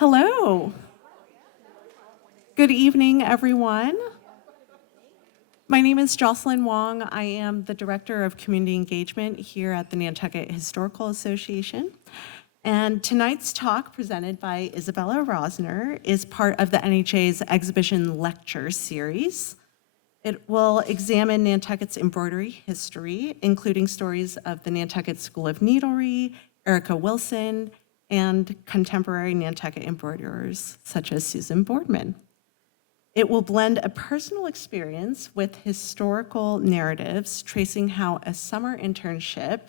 Hello. Good evening, everyone. My name is Jocelyn Wong. I am the Director of Community Engagement here at the Nantucket Historical Association. And tonight's talk, presented by Isabella Rosner, is part of the NHA's exhibition lecture series. It will examine Nantucket's embroidery history, including stories of the Nantucket School of Needlery, Erica Wilson, and contemporary Nantucket embroiderers, such as Susan Boardman. It will blend a personal experience with historical narratives, tracing how a summer internship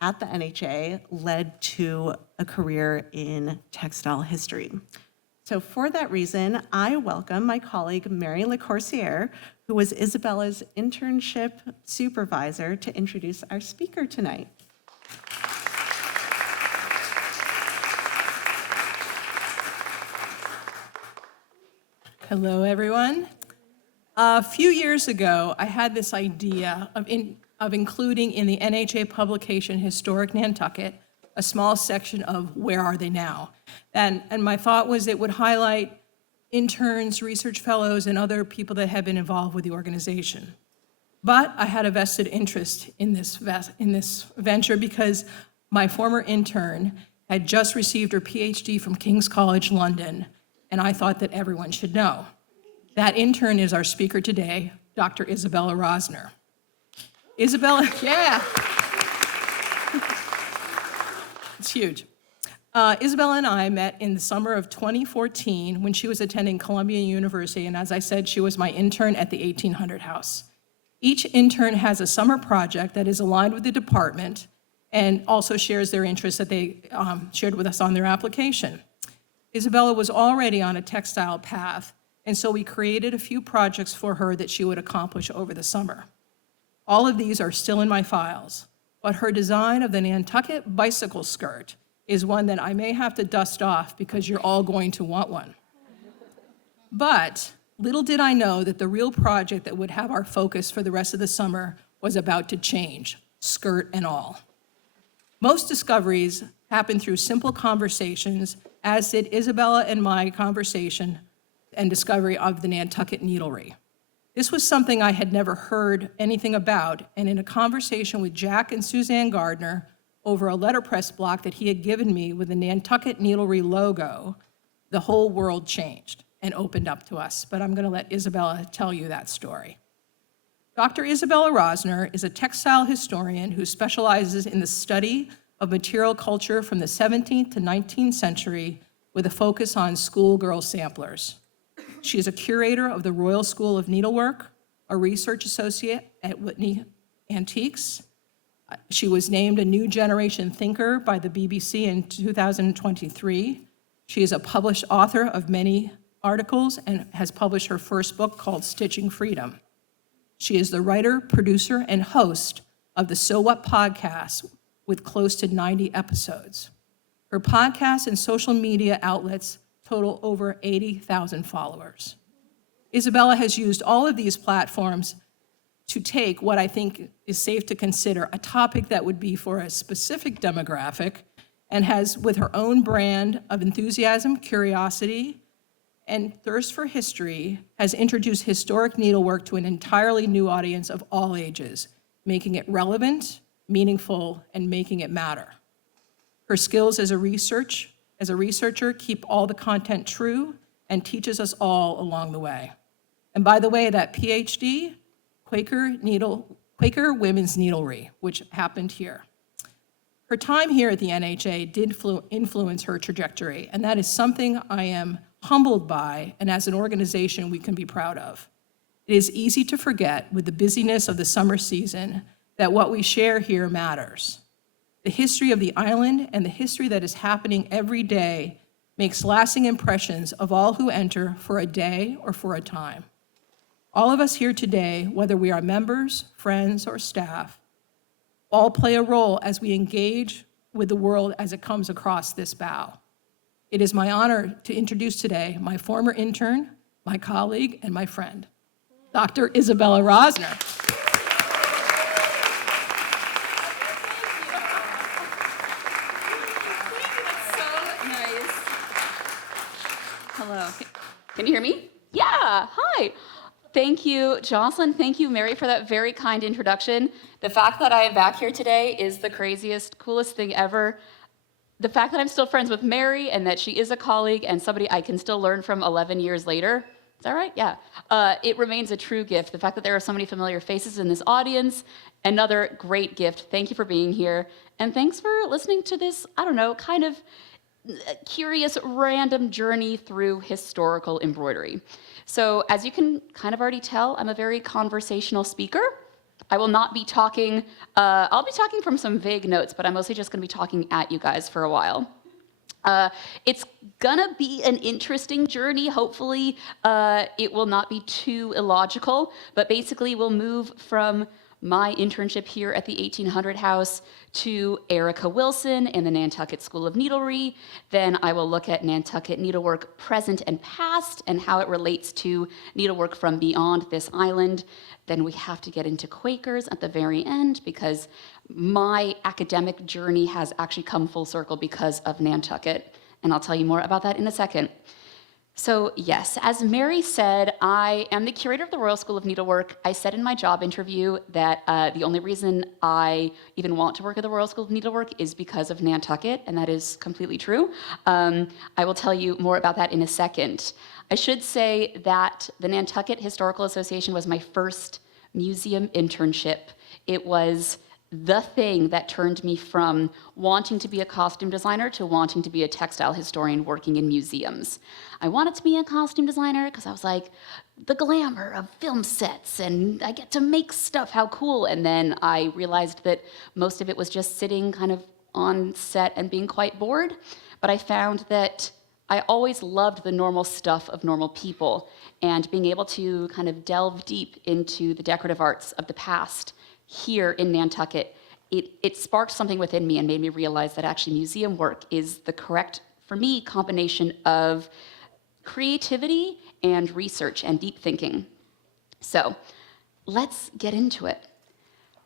at the NHA led to a career in textile history. So for that reason, I welcome my colleague, Mary LaCourciere, who was Isabella's internship supervisor, to introduce our speaker tonight. Hello, everyone. A few years ago, I had this idea of including in the NHA publication Historic Nantucket a small section of Where Are They Now? And my thought was it would highlight interns, research fellows, and other people that have been involved with the organization. But I had a vested interest in this venture because my former intern had just received her PhD from King's College London, and I thought that everyone should know. That intern is our speaker today, Dr. Isabella Rosner. Isabella, yeah. It's huge. Isabella and I met in the summer of 2014 when she was attending Columbia University, and as I said, she was my intern at the 1800 House. Each intern has a summer project that is aligned with the department and also shares their interests that they shared with us on their application. Isabella was already on a textile path, and so we created a few projects for her that she would accomplish over the summer. All of these are still in my files, but her design of the Nantucket bicycle skirt is one that I may have to dust off because you're all going to want one. But little did I know that the real project that would have our focus for the rest of the summer was about to change, skirt and all. Most discoveries happen through simple conversations, as did Isabella and my conversation and discovery of the Nantucket Needlery. This was something I had never heard anything about, and in a conversation with Jack and Suzanne Gardner over a letterpress block that he had given me with the Nantucket Needlery logo, the whole world changed and opened up to us. But I'm going to let Isabella tell you that story. Dr. Isabella Rosner is a textile historian who specializes in the study of material culture from the 17th to 19th century with a focus on schoolgirl samplers. She is a curator of the Royal School of Needlework, a research associate at Witney Antiques. She was named a New Generation Thinker by the BBC in 2023. She is a published author of many articles and has published her first book called Stitching Freedom. She is the writer, producer, and host of the So What podcast with close to 90 episodes. Her podcasts and social media outlets total over 80,000 followers. Isabella has used all of these platforms to take what I think is safe to consider a topic that would be for a specific demographic and has, with her own brand of enthusiasm, curiosity, and thirst for history, has introduced historic needlework to an entirely new audience of all ages, making it relevant, meaningful, and making it matter. Her skills as a researcher keep all the content true and teaches us all along the way. And by the way, that PhD, Quaker Women's Needlery, which happened here. Her time here at the NHA did influence her trajectory, and that is something I am humbled by, and as an organization we can be proud of. It is easy to forget, with the busyness of the summer season, that what we share here matters. The history of the island and the history that is happening every day makes lasting impressions of all who enter for a day or for a time. All of us here today, whether we are members, friends, or staff, all play a role as we engage with the world as it comes across this bow. It is my honor to introduce today my former intern, my colleague, and my friend, Dr. Isabella Rosner. Can you hear me? Yeah, hi. Thank you, Jocelyn. Thank you, Mary, for that very kind introduction. The fact that I am back here today is the craziest, coolest thing ever. The fact that I'm still friends with Mary and that she is a colleague and somebody I can still learn from 11 years later. Is that right? Yeah. It remains a true gift. The fact that there are so many familiar faces in this audience, another great gift. Thank you for being here. And thanks for listening to this, I don't know, kind of curious, random journey through historical embroidery. So as you can kind of already tell, I'm a very conversational speaker. I will not be talking, I'll be talking from some vague notes, but I'm mostly just gonna be talking at you guys for a while. It's gonna be an interesting journey. Hopefully, it will not be too illogical, but basically we'll move from my internship here at the 1800 House to Erica Wilson and the Nantucket School of Needlery. Then I will look at Nantucket needlework present and past and how it relates to needlework from beyond this island. Then we have to get into Quakers at the very end because my academic journey has actually come full circle because of Nantucket. And I'll tell you more about that in a second. So yes, as Mary said, I am the curator of the Royal School of Needlework. I said in my job interview that the only reason I even want to work at the Royal School of Needlework is because of Nantucket, and that is completely true. I will tell you more about that in a second. I should say that the Nantucket Historical Association was my first museum internship. It was the thing that turned me from wanting to be a costume designer to wanting to be a textile historian working in museums. I wanted to be a costume designer because I was like, the glamour of film sets and I get to make stuff, how cool. And then I realized that most of it was just sitting kind of on set and being quite bored. But I found that I always loved the normal stuff of normal people and being able to kind of delve deep into the decorative arts of the past here in Nantucket. It sparked something within me and made me realize that actually museum work is the correct, for me, combination of creativity and research and deep thinking. So let's get into it.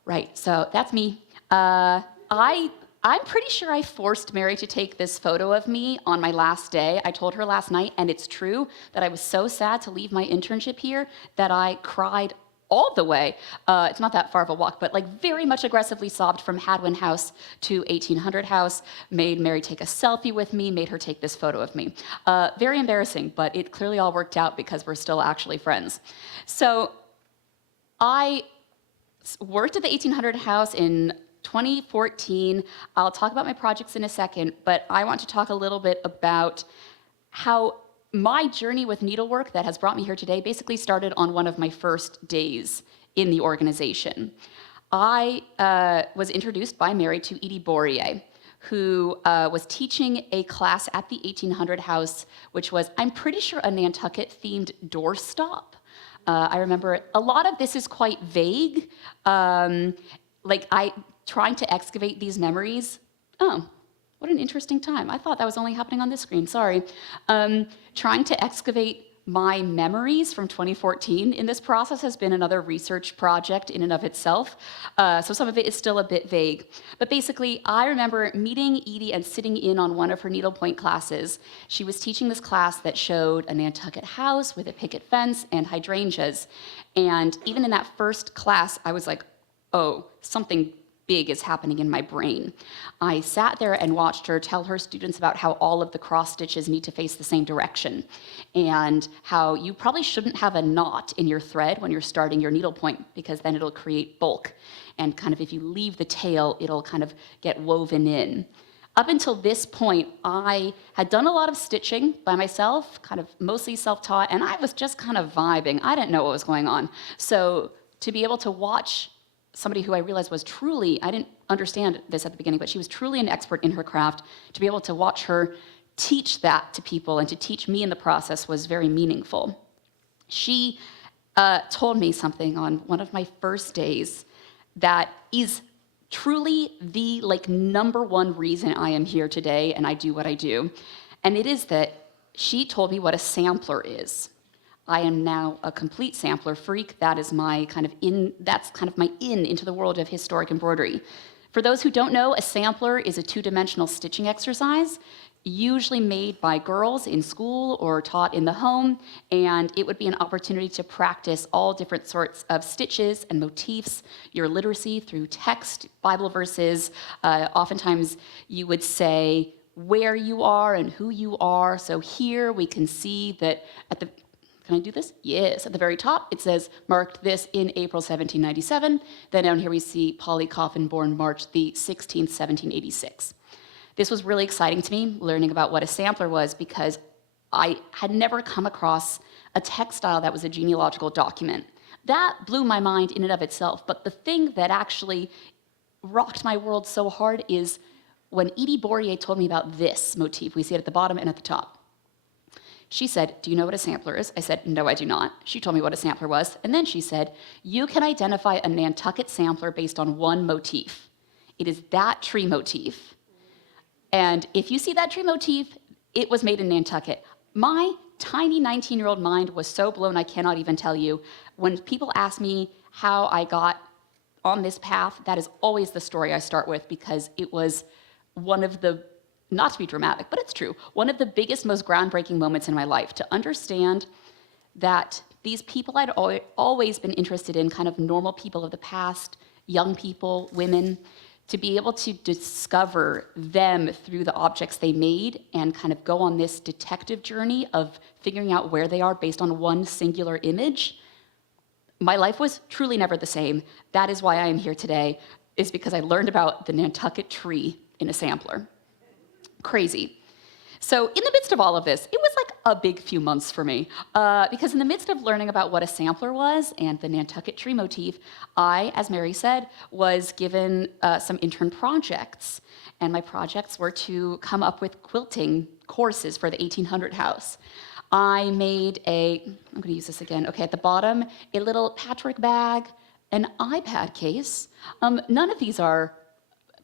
Right, so that's me. I'm pretty sure I forced Mary to take this photo of me on my last day. I told her last night, and it's true, that I was so sad to leave my internship here that I cried all the way. It's not that far of a walk, but like very much aggressively sobbed from Hadwin House to 1800 House, made Mary take a selfie with me, made her take this photo of me. Very embarrassing, but it clearly all worked out because we're still actually friends. So I worked at the 1800 House in 2014. I'll talk about my projects in a second, but I want to talk a little bit about how my journey with needlework that has brought me here today basically started on one of my first days in the organization. I was introduced by Mary to Edie Bourrier, who was teaching a class at the 1800 House, which was, I'm pretty sure, a Nantucket-themed doorstop. I remember a lot of this is quite vague. Trying to excavate these memories. Oh, what an interesting time. I thought that was only happening on this screen, sorry. Trying to excavate my memories from 2014 in this process has been another research project in and of itself. So some of it is still a bit vague. But basically, I remember meeting Edie and sitting in on one of her needlepoint classes. She was teaching this class that showed a Nantucket house with a picket fence and hydrangeas. And even in that first class, I was like, oh, something big is happening in my brain. I sat there and watched her tell her students about how all of the cross stitches need to face the same direction and how you probably shouldn't have a knot in your thread when you're starting your needlepoint because then it'll create bulk. And kind of if you leave the tail, it'll kind of get woven in. Up until this point, I had done a lot of stitching by myself, kind of mostly self-taught, and I was just kind of vibing. I didn't know what was going on. So to be able to watch somebody who I realized was truly, I didn't understand this at the beginning, but she was truly an expert in her craft. To be able to watch her teach that to people and to teach me in the process was very meaningful. She told me something on one of my first days that is truly the number one reason I am here today and I do what I do. And it is that she told me what a sampler is. I am now a complete sampler freak. That is my that's kind of my in into the world of historic embroidery. For those who don't know, a sampler is a two-dimensional stitching exercise. usually made by girls in school or taught in the home, and it would be an opportunity to practice all different sorts of stitches and motifs, your literacy through text, Bible verses. Oftentimes you would say where you are and who you are. So here we can see that at the, can I do this? Yes, at the very top it says marked this in April 1797. Then down here we see Polly Coffin born March the 16th, 1786. This was really exciting to me, learning about what a sampler was, because I had never come across a textile that was a genealogical document. That blew my mind in and of itself, but the thing that actually rocked my world so hard is when Edie Bourdier told me about this motif. We see it at the bottom and at the top. She said, "Do you know what a sampler is?" I said, "No, I do not." She told me what a sampler was, and then she said, "You can identify a Nantucket sampler based on one motif. It is that tree motif. And if you see that tree motif, it was made in Nantucket." My tiny 19-year-old mind was so blown, I cannot even tell you. When people ask me how I got on this path, that is always the story I start with, because it was one of the, not to be dramatic, but it's true, one of the biggest, most groundbreaking moments in my life, to understand that these people I'd always been interested in, kind of normal people of the past, young people, women, to be able to discover them through the objects they made and kind of go on this detective journey of figuring out where they are based on one singular image. My life was truly never the same. That is why I am here today, is because I learned about the Nantucket tree in a sampler. Crazy. So in the midst of all of this, it was like a big few months for me, because in the midst of learning about what a sampler was and the Nantucket tree motif, I, as Mary said, was given some intern projects. And my projects were to come up with quilting courses for the 1800 house. I made I'm going to use this again. Okay, at the bottom, a little patchwork bag, an iPad case. None of these are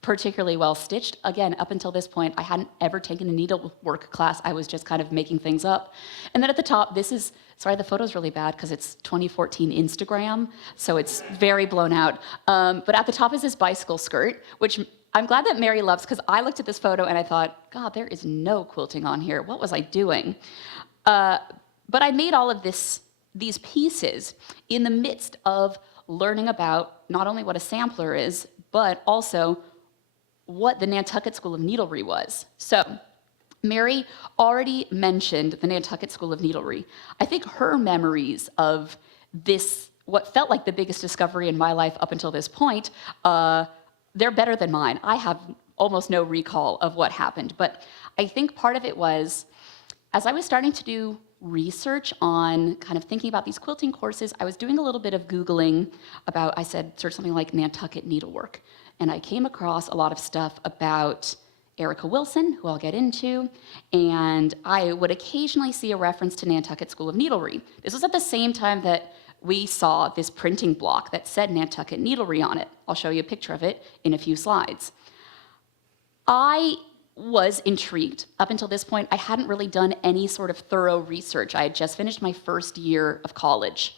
particularly well stitched. Again, up until this point, I hadn't ever taken a needlework class. I was just kind of making things up. And then at the top, this is, sorry, the photo's really bad because it's 2014 Instagram, so it's very blown out. But at the top is this bicycle skirt, which I'm glad that Mary loves, because I looked at this photo and I thought, God, there is no quilting on here. What was I doing? But I made all of these pieces in the midst of learning about not only what a sampler is, but also what the Nantucket School of Needlery was. So Mary already mentioned the Nantucket School of Needlery. I think her memories of this, what felt like the biggest discovery in my life up until this point, they're better than mine. I have almost no recall of what happened, but I think part of it was, as I was starting to do research on kind of thinking about these quilting courses, I was doing a little bit of Googling about, I said, search something like Nantucket needlework. And I came across a lot of stuff about Erica Wilson, who I'll get into, and I would occasionally see a reference to Nantucket School of Needlery. This was at the same time that we saw this printing block that said Nantucket Needlery on it. I'll show you a picture of it in a few slides. I was intrigued. Up until this point, I hadn't really done any sort of thorough research. I had just finished my first year of college.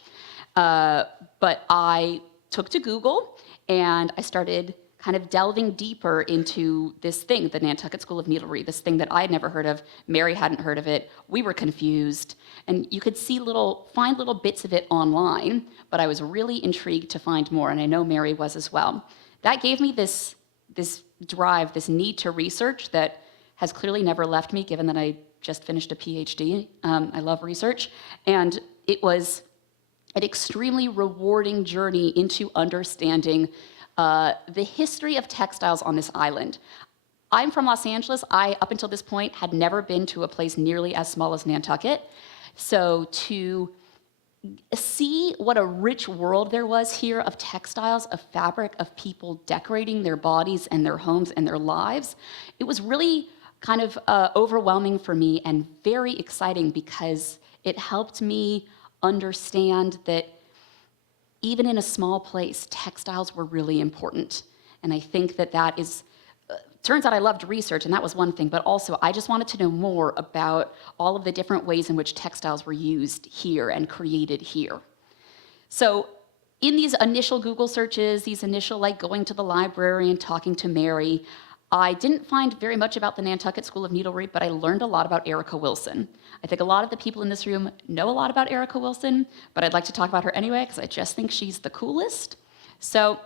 But I took to Google and I started kind of delving deeper into this thing, the Nantucket School of Needlery, this thing that I had never heard of. Mary hadn't heard of it. We were confused. And you could see find little bits of it online, but I was really intrigued to find more, and I know Mary was as well. That gave me this drive, this need to research that has clearly never left me, given that I just finished a PhD. I love research. And it was an extremely rewarding journey into understanding the history of textiles on this island. I'm from Los Angeles. I, up until this point, had never been to a place nearly as small as Nantucket. So to see what a rich world there was here of textiles, of fabric, of people decorating their bodies and their homes and their lives, it was really kind of overwhelming for me and very exciting, because it helped me understand that even in a small place, textiles were really important. And I think that is, turns out I loved research, and that was one thing, but also I just wanted to know more about all of the different ways in which textiles were used here and created here. So in these initial Google searches, these initial going to the library and talking to Mary, I didn't find very much about the Nantucket School of Needlery, but I learned a lot about Erica Wilson. I think a lot of the people in this room know a lot about Erica Wilson, but I'd like to talk about her anyway because I just think she's the coolest. So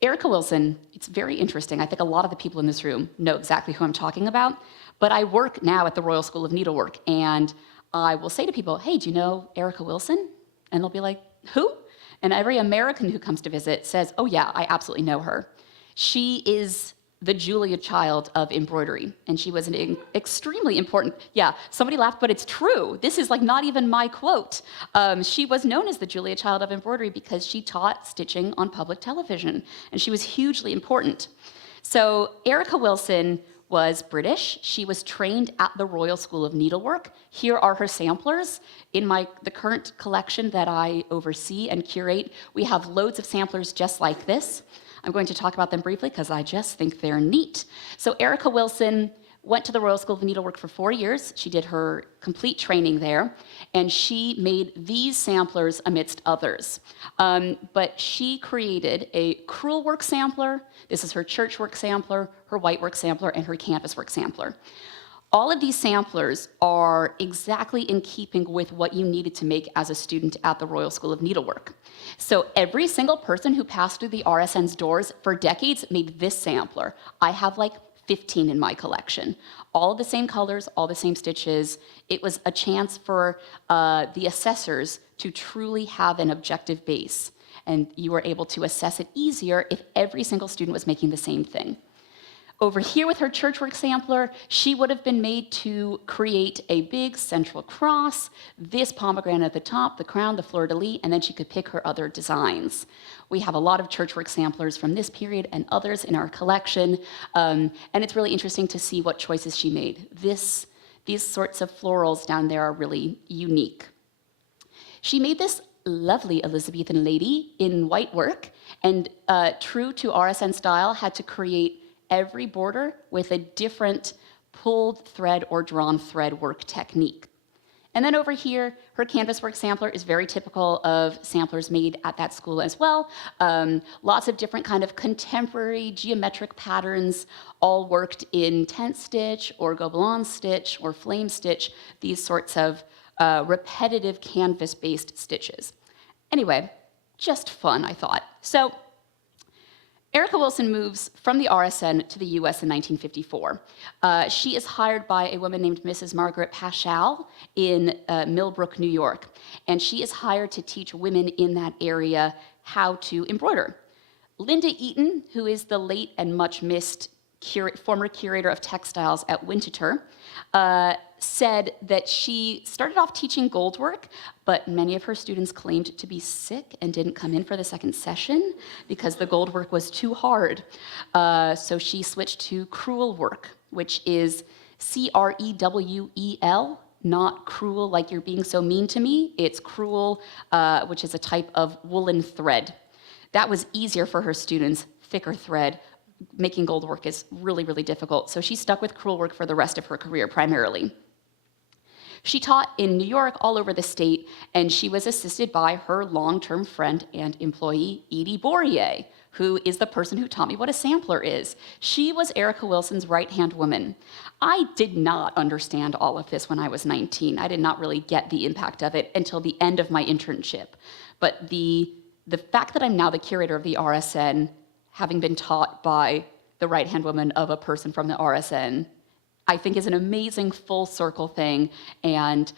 Erica Wilson, it's very interesting. I think a lot of the people in this room know exactly who I'm talking about, but I work now at the Royal School of Needlework, and I will say to people, hey, do you know Erica Wilson? And they'll be like, who? And every American who comes to visit says, oh yeah, I absolutely know her. She is the Julia Child of embroidery, and she was an extremely important, yeah, somebody laughed, but it's true. This is like not even my quote. She was known as the Julia Child of embroidery because she taught stitching on public television, and she was hugely important. So Erica Wilson was British. She was trained at the Royal School of Needlework. Here are her samplers. In the current collection that I oversee and curate, we have loads of samplers just like this. I'm going to talk about them briefly because I just think they're neat. So Erica Wilson went to the Royal School of Needlework for 4 years. She did her complete training there, and she made these samplers amidst others. But she created a crewel work sampler. This is her church work sampler, her white work sampler, and her canvas work sampler. All of these samplers are exactly in keeping with what you needed to make as a student at the Royal School of Needlework. So every single person who passed through the RSN's doors for decades made this sampler. I have like 15 in my collection. All the same colors, all the same stitches. It was a chance for the assessors to truly have an objective base, and you were able to assess it easier if every single student was making the same thing. Over here with her churchwork sampler, she would have been made to create a big central cross, this pomegranate at the top, the crown, the fleur-de-lis, and then she could pick her other designs. We have a lot of churchwork samplers from this period and others in our collection, and it's really interesting to see what choices she made. These sorts of florals down there are really unique. She made this lovely Elizabethan lady in white work, and true to RSN style, had to create every border with a different pulled thread or drawn thread work technique. And then over here, her canvas work sampler is very typical of samplers made at that school as well. Lots of different kind of contemporary geometric patterns, all worked in tent stitch or gobelin stitch or flame stitch, these sorts of repetitive canvas-based stitches. Anyway, just fun, I thought. So Erica Wilson moves from the RSN to the US in 1954. She is hired by a woman named Mrs. Margaret Paschal in Millbrook, New York, and she is hired to teach women in that area how to embroider. Linda Eaton, who is the late and much missed former curator of textiles at Winterthur, said that she started off teaching gold work, but many of her students claimed to be sick and didn't come in for the second session because the gold work was too hard. So she switched to crewel work, which is C-R-E-W-E-L, not cruel like you're being so mean to me. It's crewel, which is a type of woolen thread. That was easier for her students, thicker thread. Making gold work is really, really difficult. So she stuck with crewel work for the rest of her career primarily. She taught in New York, all over the state, and she was assisted by her long-term friend and employee, Edie Bourrier, who is the person who taught me what a sampler is. She was Erica Wilson's right-hand woman. I did not understand all of this when I was 19. I did not really get the impact of it until the end of my internship. But the fact that I'm now the curator of the RSN, having been taught by the right-hand woman of a person from the RSN, I think is an amazing full circle thing, and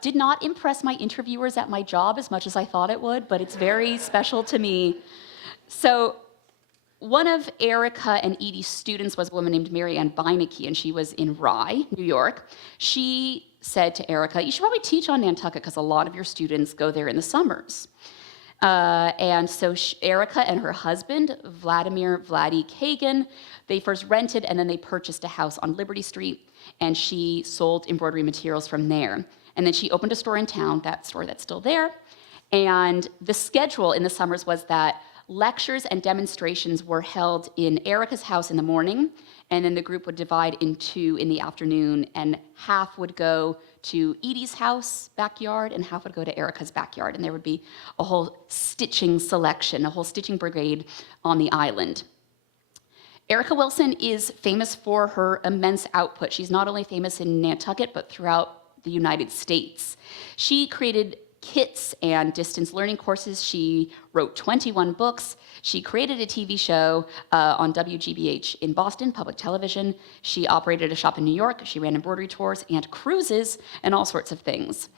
did not impress my interviewers at my job as much as I thought it would, but it's very special to me. So one of Erica and Edie's students was a woman named Mary Ann Beinecke, and she was in Rye, New York. She said to Erica, you should probably teach on Nantucket because a lot of your students go there in the summers. And so Erica and her husband, Vladimir Vladdy Kagan, they first rented and then they purchased a house on Liberty Street, and she sold embroidery materials from there. And then she opened a store in town, that store that's still there. And the schedule in the summers was that lectures and demonstrations were held in Erica's house in the morning, and then the group would divide in two in the afternoon, and half would go to Edie's house backyard and half would go to Erica's backyard, and there would be a whole stitching selection, a whole stitching brigade on the island. Erica Wilson is famous for her immense output. She's not only famous in Nantucket, but throughout the United States. She created kits and distance learning courses. She wrote 21 books. She created a TV show on WGBH in Boston, public television. She operated a shop in New York. She ran embroidery tours and cruises and all sorts of things.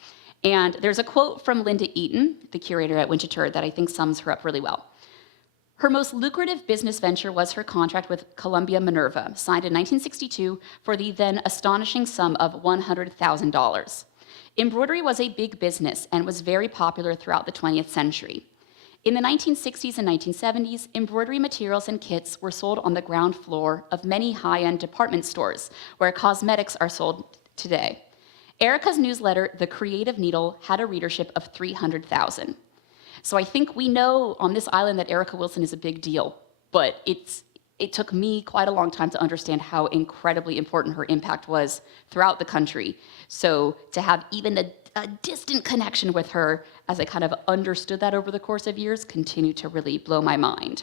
And there's a quote from Linda Eaton, the curator at Winterthur, that I think sums her up really well. Her most lucrative business venture was her contract with Columbia Minerva, signed in 1962 for the then astonishing sum of $100,000. Embroidery was a big business and was very popular throughout the 20th century. In the 1960s and 1970s, embroidery materials and kits were sold on the ground floor of many high-end department stores, where cosmetics are sold today. Erica's newsletter, The Creative Needle, had a readership of 300,000. So I think we know on this island that Erica Wilson is a big deal, but it took me quite a long time to understand how incredibly important her impact was throughout the country. So to have even a distant connection with her, as I kind of understood that over the course of years, continued to really blow my mind.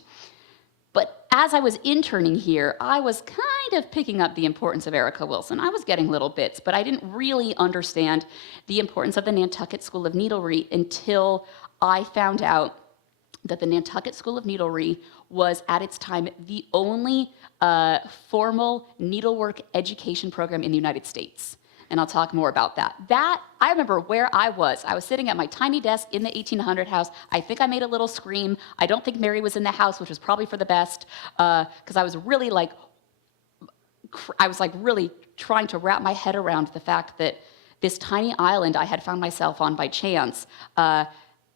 But as I was interning here, I was kind of picking up the importance of Erica Wilson. I was getting little bits, but I didn't really understand the importance of the Nantucket School of Needlery until I found out that the Nantucket School of Needlery was, at its time, the only formal needlework education program in the United States. And I'll talk more about that. I remember where I was. I was sitting at my tiny desk in the 1800 house. I think I made a little scream. I don't think Mary was in the house, which was probably for the best, because I was really really trying to wrap my head around the fact that this tiny island I had found myself on by chance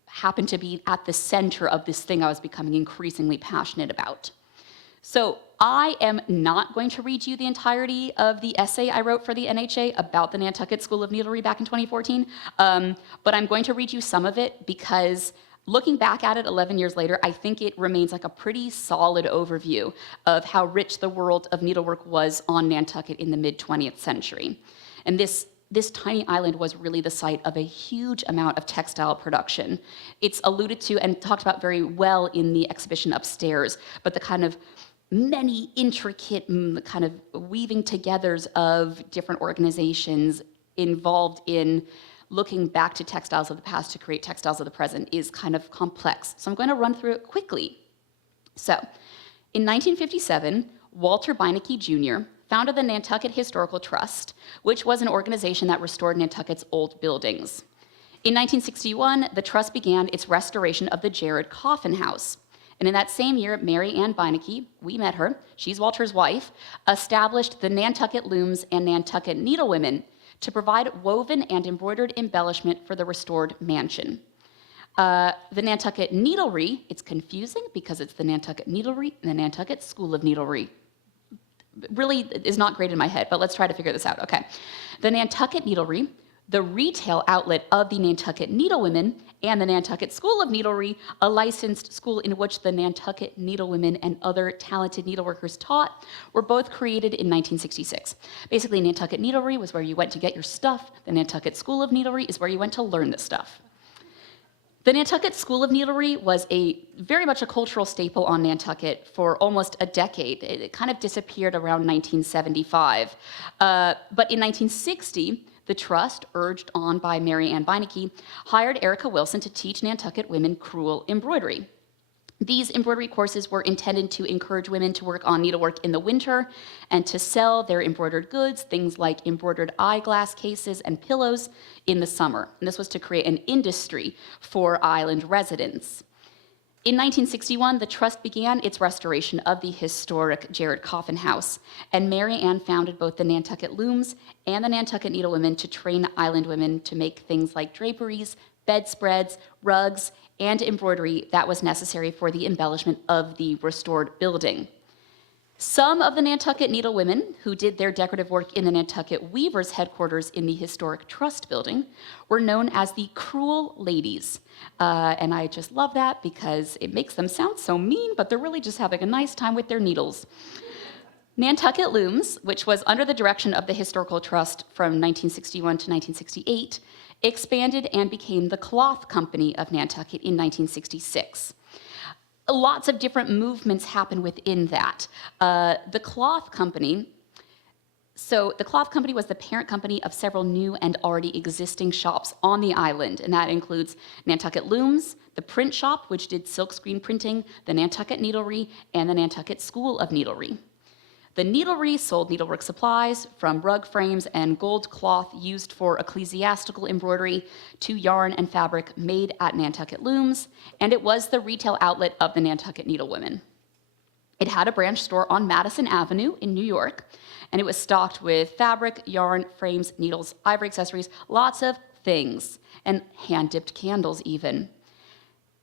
happened to be at the center of this thing I was becoming increasingly passionate about. So I am not going to read you the entirety of the essay I wrote for the NHA about the Nantucket School of Needlery back in 2014, but I'm going to read you some of it because looking back at it 11 years later, I think it remains like a pretty solid overview of how rich the world of needlework was on Nantucket in the mid-20th century. And this tiny island was really the site of a huge amount of textile production. It's alluded to and talked about very well in the exhibition upstairs, but the kind of many intricate kind of weaving togethers of different organizations involved in looking back to textiles of the past to create textiles of the present is kind of complex. So I'm going to run through it quickly. So in 1957, Walter Beinecke Jr. founded the Nantucket Historical Trust, which was an organization that restored Nantucket's old buildings. In 1961, the trust began its restoration of the Jared Coffin House. And in that same year, Mary Ann Beinecke, we met her, she's Walter's wife, established the Nantucket Looms and Nantucket Needlewomen to provide woven and embroidered embellishment for the restored mansion. The Nantucket Needlery, it's confusing because it's the Nantucket Needlery and the Nantucket School of Needlery. Really is not great in my head, but let's try to figure this out. Okay. The Nantucket Needlery, the retail outlet of the Nantucket Needlewomen, and the Nantucket School of Needlery, a licensed school in which the Nantucket Needlewomen and other talented needleworkers taught, were both created in 1966. Basically, Nantucket Needlery was where you went to get your stuff. The Nantucket School of Needlery is where you went to learn the stuff. The Nantucket School of Needlery was very much a cultural staple on Nantucket for almost a decade. It kind of disappeared around 1975. But in 1960, the trust, urged on by Mary Ann Beinecke, hired Erica Wilson to teach Nantucket women crewel embroidery. These embroidery courses were intended to encourage women to work on needlework in the winter and to sell their embroidered goods, things like embroidered eyeglass cases and pillows, in the summer. And this was to create an industry for island residents. In 1961, the trust began its restoration of the historic Jared Coffin House, and Mary Ann founded both the Nantucket Looms and the Nantucket Needlewomen to train island women to make things like draperies, bedspreads, rugs, and embroidery that was necessary for the embellishment of the restored building. Some of the Nantucket Needlewomen who did their decorative work in the Nantucket Weavers' headquarters in the historic Trust building were known as the Crewel Ladies. And I just love that because it makes them sound so mean, but they're really just having a nice time with their needles. Nantucket Looms, which was under the direction of the Historical Trust from 1961 to 1968, expanded and became the Cloth Company of Nantucket in 1966. lots of different movements happen within that. The cloth company was the parent company of several new and already existing shops on the island, and that includes Nantucket Looms, the print shop, which did silkscreen printing, the Nantucket Needlery, and the Nantucket School of Needlery. The needlery sold needlework supplies, from rug frames and gold cloth used for ecclesiastical embroidery to yarn and fabric made at Nantucket Looms, and it was the retail outlet of the Nantucket Needlewomen. It had a branch store on Madison Avenue in New York, and it was stocked with fabric, yarn, frames, needles, ivory accessories, lots of things, and hand-dipped candles even.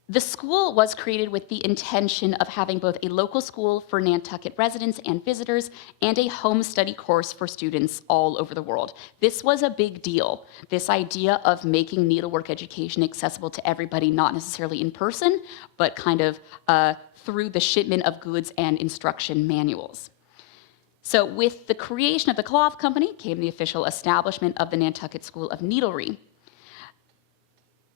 The school was created with the intention of having both a local school for Nantucket residents and visitors and a home study course for students all over the world. This was a big deal, this idea of making needlework education accessible to everybody, not necessarily in person, but kind of through the shipment of goods and instruction manuals. So with the creation of the cloth company came the official establishment of the Nantucket School of Needlery.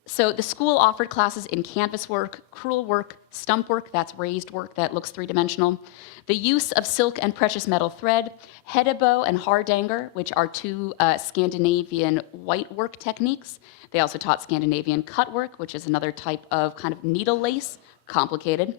So the school offered classes in canvas work, crewel work, stump work, that's raised work that looks three-dimensional, the use of silk and precious metal thread, hedebow and hardanger, which are two Scandinavian white work techniques. They also taught Scandinavian cut work, which is another type of kind of needle lace, complicated.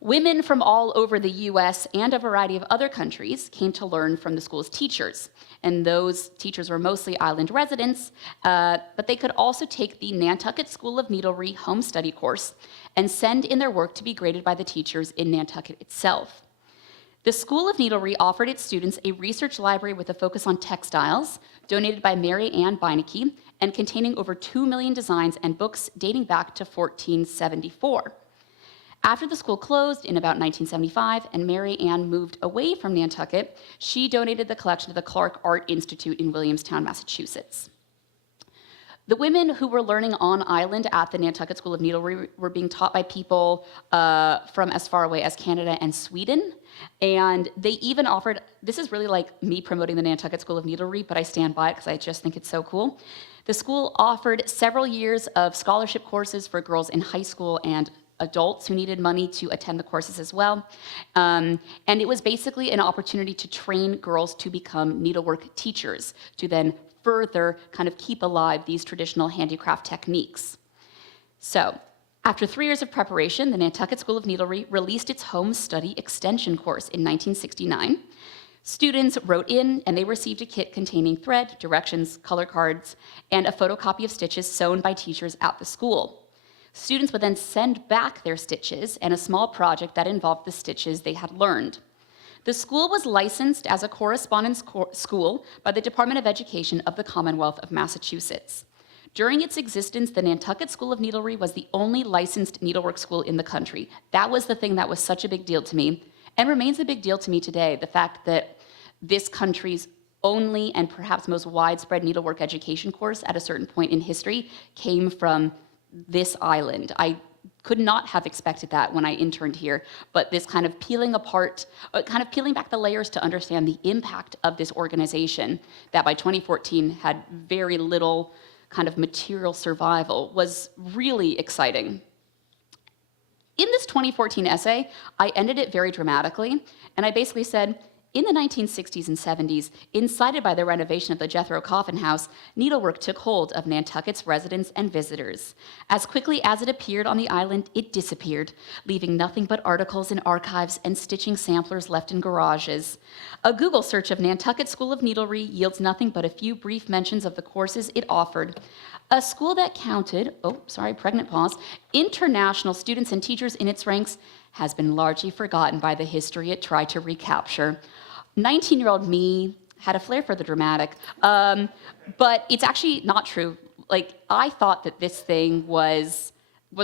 Women from all over the US and a variety of other countries came to learn from the school's teachers. And those teachers were mostly island residents, but they could also take the Nantucket School of Needlery home study course and send in their work to be graded by the teachers in Nantucket itself. The School of Needlery offered its students a research library with a focus on textiles, donated by Mary Ann Beinecke, and containing over 2 million designs and books dating back to 1474. After the school closed in about 1975 and Mary Ann moved away from Nantucket, she donated the collection to the Clark Art Institute in Williamstown, Massachusetts. The women who were learning on island at the Nantucket School of Needlery were being taught by people from as far away as Canada and Sweden. And they even offered, this is really like me promoting the Nantucket School of Needlery, but I stand by it because I just think it's so cool. The school offered several years of scholarship courses for girls in high school and adults who needed money to attend the courses as well. And it was basically an opportunity to train girls to become needlework teachers, to then further kind of keep alive these traditional handicraft techniques. So, after 3 years of preparation, the Nantucket School of Needlery released its home study extension course in 1969. Students wrote in and they received a kit containing thread, directions, color cards, and a photocopy of stitches sewn by teachers at the school. Students would then send back their stitches and a small project that involved the stitches they had learned. The school was licensed as a correspondence school by the Department of Education of the Commonwealth of Massachusetts. During its existence, the Nantucket School of Needlery was the only licensed needlework school in the country. That was the thing that was such a big deal to me, and remains a big deal to me today, the fact that this country's only and perhaps most widespread needlework education course at a certain point in history came from this island. I could not have expected that when I interned here, but this kind of peeling back the layers to understand the impact of this organization that by 2014 had very little kind of material survival was really exciting. In this 2014 essay, I ended it very dramatically, and I basically said, in the 1960s and 70s, incited by the renovation of the Jethro Coffin House, needlework took hold of Nantucket's residents and visitors. As quickly as it appeared on the island, it disappeared, leaving nothing but articles in archives and stitching samplers left in garages. A Google search of Nantucket School of Needlery yields nothing but a few brief mentions of the courses it offered. A school that counted, pregnant pause, international students and teachers in its ranks has been largely forgotten by the history it tried to recapture. 19-year-old me had a flair for the dramatic, but it's actually not true. Like, I thought that this thing was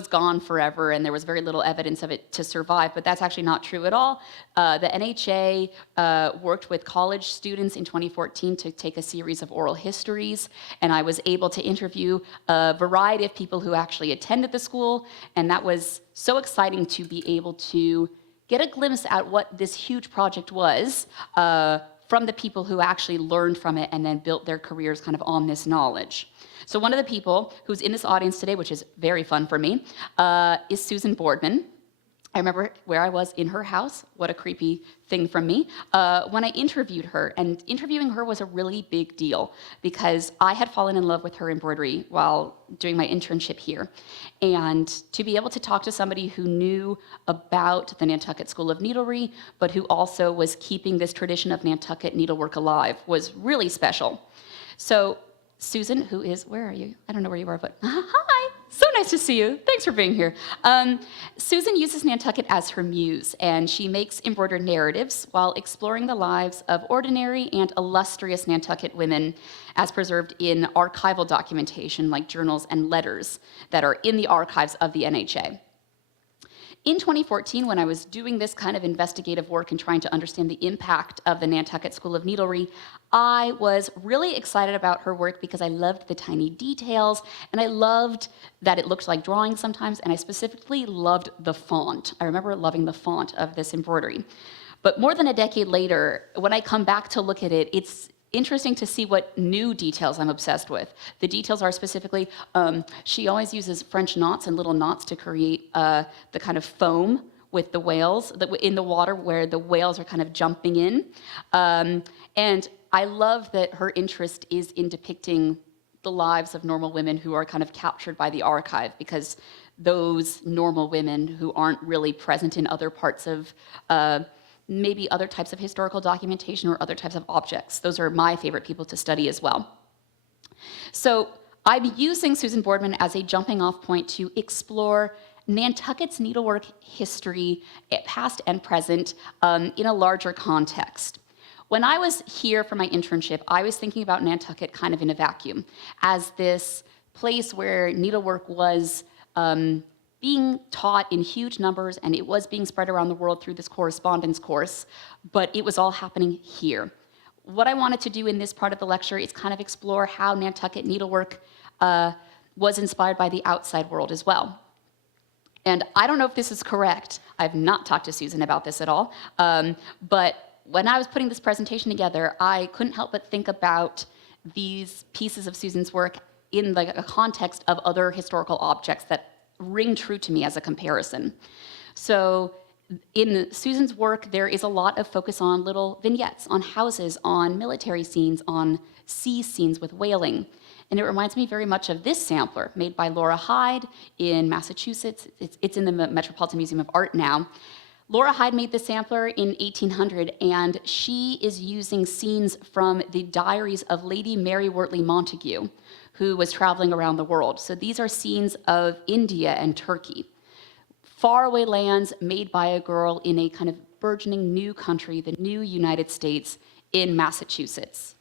gone forever and there was very little evidence of it to survive, but that's actually not true at all. The NHA worked with college students in 2014 to take a series of oral histories, and I was able to interview a variety of people who actually attended the school, and that was so exciting to be able to get a glimpse at what this huge project was from the people who actually learned from it and then built their careers kind of on this knowledge. So one of the people who's in this audience today, which is very fun for me, is Susan Boardman. I remember where I was in her house, what a creepy thing from me, when I interviewed her. And interviewing her was a really big deal because I had fallen in love with her embroidery while doing my internship here. And to be able to talk to somebody who knew about the Nantucket School of Needlery, but who also was keeping this tradition of Nantucket needlework alive was really special. So Susan, who is, where are you? I don't know where you are, but hi. So nice to see you. Thanks for being here. Susan uses Nantucket as her muse, and she makes embroidered narratives while exploring the lives of ordinary and illustrious Nantucket women as preserved in archival documentation like journals and letters that are in the archives of the NHA. In 2014, when I was doing this kind of investigative work and trying to understand the impact of the Nantucket School of Needlery, I was really excited about her work because I loved the tiny details, and I loved that it looked like drawing sometimes, and I specifically loved the font. I remember loving the font of this embroidery. But more than a decade later, when I come back to look at it, it's interesting to see what new details I'm obsessed with. The details are specifically, she always uses French knots and little knots to create the kind of foam with the whales in the water where the whales are kind of jumping in. And I love that her interest is in depicting the lives of normal women who are kind of captured by the archive, because those normal women who aren't really present in other parts of maybe other types of historical documentation or other types of objects. Those are my favorite people to study as well. So I'm using Susan Boardman as a jumping off point to explore Nantucket's needlework history, past and present, in a larger context. When I was here for my internship, I was thinking about Nantucket kind of in a vacuum, as this place where needlework was being taught in huge numbers, and it was being spread around the world through this correspondence course, but it was all happening here. What I wanted to do in this part of the lecture is kind of explore how Nantucket needlework was inspired by the outside world as well. And I don't know if this is correct. I've not talked to Susan about this at all, but when I was putting this presentation together, I couldn't help but think about these pieces of Susan's work in a context of other historical objects that ring true to me as a comparison. So in Susan's work, there is a lot of focus on little vignettes, on houses, on military scenes, on sea scenes with whaling. And it reminds me very much of this sampler made by Laura Hyde in Massachusetts. It's in the Metropolitan Museum of Art now. Laura Hyde made this sampler in 1800, and she is using scenes from the diaries of Lady Mary Wortley Montagu, who was traveling around the world. So these are scenes of India and Turkey, faraway lands made by a girl in a kind of burgeoning new country, the new United States in Massachusetts.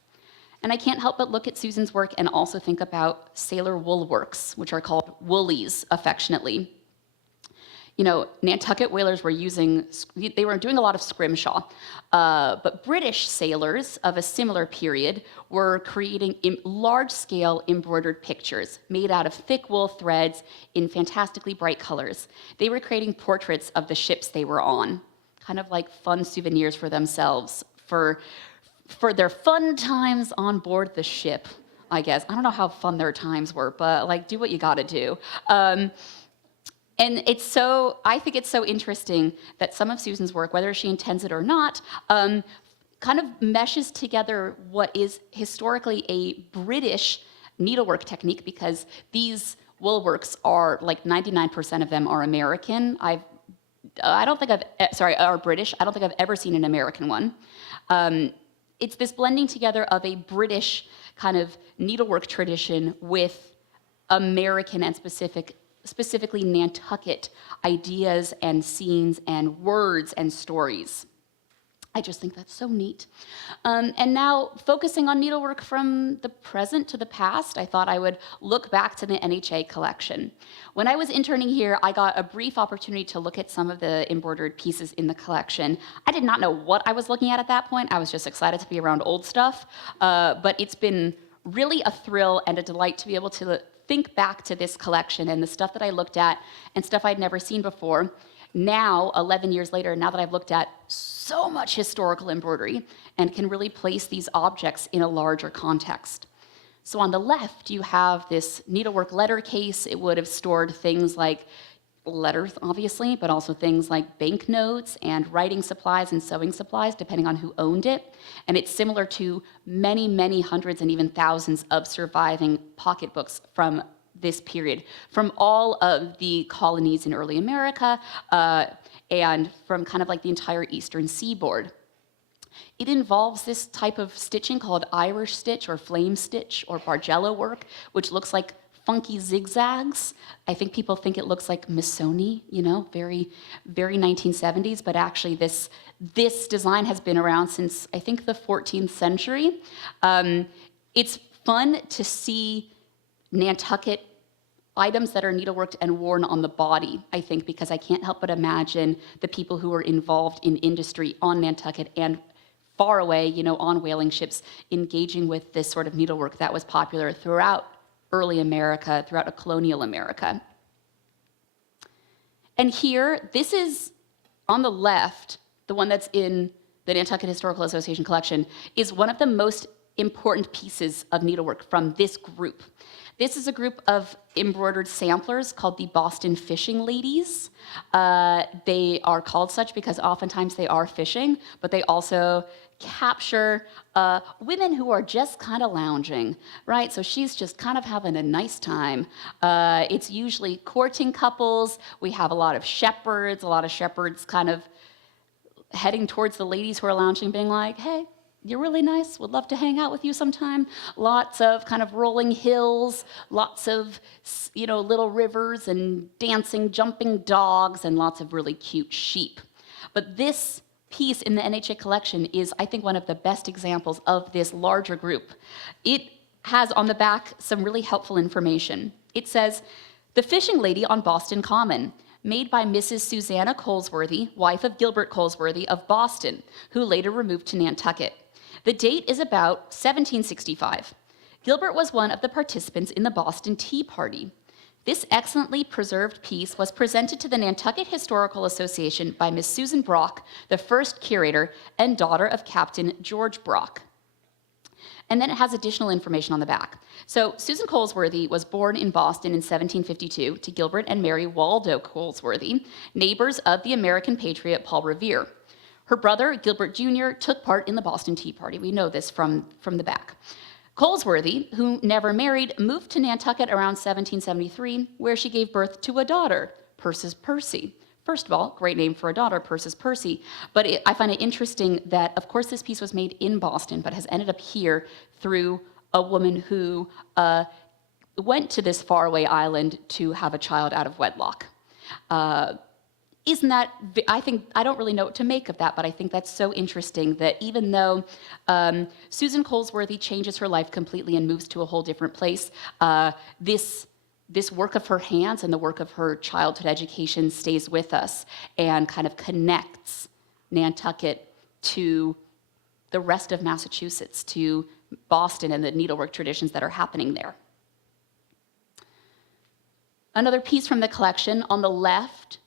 And I can't help but look at Susan's work and also think about sailor wool works, which are called woolies affectionately. You know, Nantucket whalers were they were doing a lot of scrimshaw, but British sailors of a similar period were creating large-scale embroidered pictures made out of thick wool threads in fantastically bright colors. They were creating portraits of the ships they were on, kind of like fun souvenirs for themselves, for their fun times on board the ship, I guess. I don't know how fun their times were, but like, do what you gotta do. And I think it's so interesting that some of Susan's work, whether she intends it or not, kind of meshes together what is historically a British needlework technique, because these wool works are like 99% of them are American. Are British. I don't think I've ever seen an American one. It's this blending together of a British kind of needlework tradition with American and specifically Nantucket ideas and scenes and words and stories. I just think that's so neat. And now, focusing on needlework from the present to the past, I thought I would look back to the NHA collection. When I was interning here, I got a brief opportunity to look at some of the embroidered pieces in the collection. I did not know what I was looking at that point. I was just excited to be around old stuff. But it's been really a thrill and a delight to be able to think back to this collection and the stuff that I looked at and stuff I'd never seen before. Now, 11 years later, now that I've looked at so much historical embroidery and can really place these objects in a larger context. So on the left, you have this needlework letter case. It would have stored things like letters, obviously, but also things like banknotes and writing supplies and sewing supplies, depending on who owned it. And it's similar to many, many hundreds and even thousands of surviving pocketbooks from this period, from all of the colonies in early America and from kind of like the entire eastern seaboard. It involves this type of stitching called Irish stitch or flame stitch or bargello work, which looks like funky zigzags. I think people think it looks like Missoni, you know, very, very 1970s, but actually this design has been around since, I think, the 14th century. It's fun to see Nantucket items that are needleworked and worn on the body, I think, because I can't help but imagine the people who were involved in industry on Nantucket and far away, you know, on whaling ships, engaging with this sort of needlework that was popular throughout early America, throughout a colonial America. And here, this is on the left, the one that's in the Nantucket Historical Association collection, is one of the most important pieces of needlework from this group. This is a group of embroidered samplers called the Boston Fishing Ladies. They are called such because oftentimes they are fishing, but they also capture women who are just kind of lounging, right? So she's just kind of having a nice time. It's usually courting couples. We have a lot of shepherds kind of heading towards the ladies who are lounging, being like, hey, you're really nice, would love to hang out with you sometime. Lots of kind of rolling hills, lots of, you know, little rivers and dancing, jumping dogs, and lots of really cute sheep. But this piece in the NHA collection is, I think, one of the best examples of this larger group. It has on the back some really helpful information. It says, "The Fishing Lady on Boston Common, made by Mrs. Susanna Colesworthy, wife of Gilbert Colesworthy of Boston, who later removed to Nantucket. The date is about 1765. Gilbert was one of the participants in the Boston Tea Party. This excellently preserved piece was presented to the Nantucket Historical Association by Miss Susan Brock, the first curator and daughter of Captain George Brock." And then it has additional information on the back. So Susan Colesworthy was born in Boston in 1752 to Gilbert and Mary Waldo Colesworthy, neighbors of the American patriot Paul Revere. Her brother, Gilbert Jr., took part in the Boston Tea Party. We know this from the back. Colesworthy, who never married, moved to Nantucket around 1773, where she gave birth to a daughter, Persis Percy. First of all, great name for a daughter, Persis Percy. But I find it interesting that, of course, this piece was made in Boston, but has ended up here through a woman who went to this faraway island to have a child out of wedlock. Isn't that, I don't really know what to make of that, but I think that's so interesting that even though Susan Colesworthy changes her life completely and moves to a whole different place, this work of her hands and the work of her childhood education stays with us and kind of connects Nantucket to the rest of Massachusetts, to Boston and the needlework traditions that are happening there. Another piece from the collection on the left,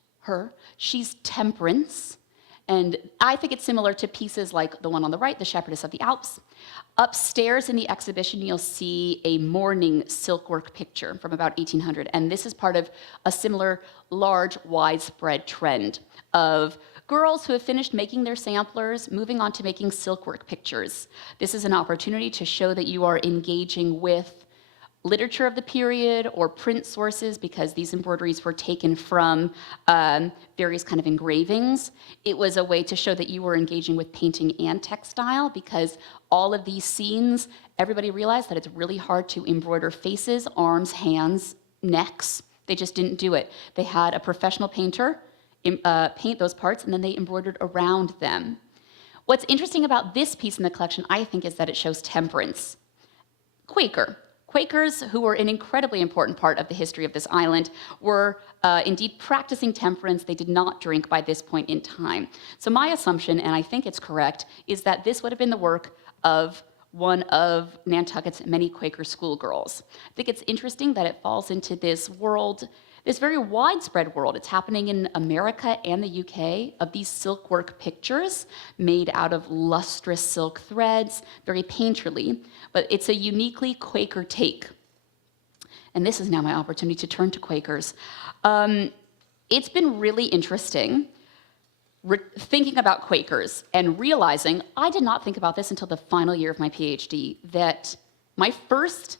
she's Temperance, and I think it's similar to pieces like the one on the right, the Shepherdess of the Alps. Upstairs in the exhibition, you'll see a mourning silkwork picture from about 1800, and this is part of a similar large, widespread trend of girls who have finished making their samplers, moving on to making silkwork pictures. This is an opportunity to show that you are engaging with literature of the period or print sources, because these embroideries were taken from various kind of engravings. It was a way to show that you were engaging with painting and textile, because all of these scenes, everybody realized that it's really hard to embroider faces, arms, hands, necks. They just didn't do it. They had a professional painter paint those parts, and then they embroidered around them. What's interesting about this piece in the collection, I think, is that it shows temperance. Quakers, who were an incredibly important part of the history of this island, were indeed practicing temperance. They did not drink by this point in time. So my assumption, and I think it's correct, is that this would have been the work of one of Nantucket's many Quaker schoolgirls. I think it's interesting that it falls into this world, this very widespread world. It's happening in America and the UK, of these silkwork pictures made out of lustrous silk threads, very painterly, but it's a uniquely Quaker take. And this is now my opportunity to turn to Quakers. it's been really interesting thinking about Quakers and realizing, I did not think about this until the final year of my PhD, that my first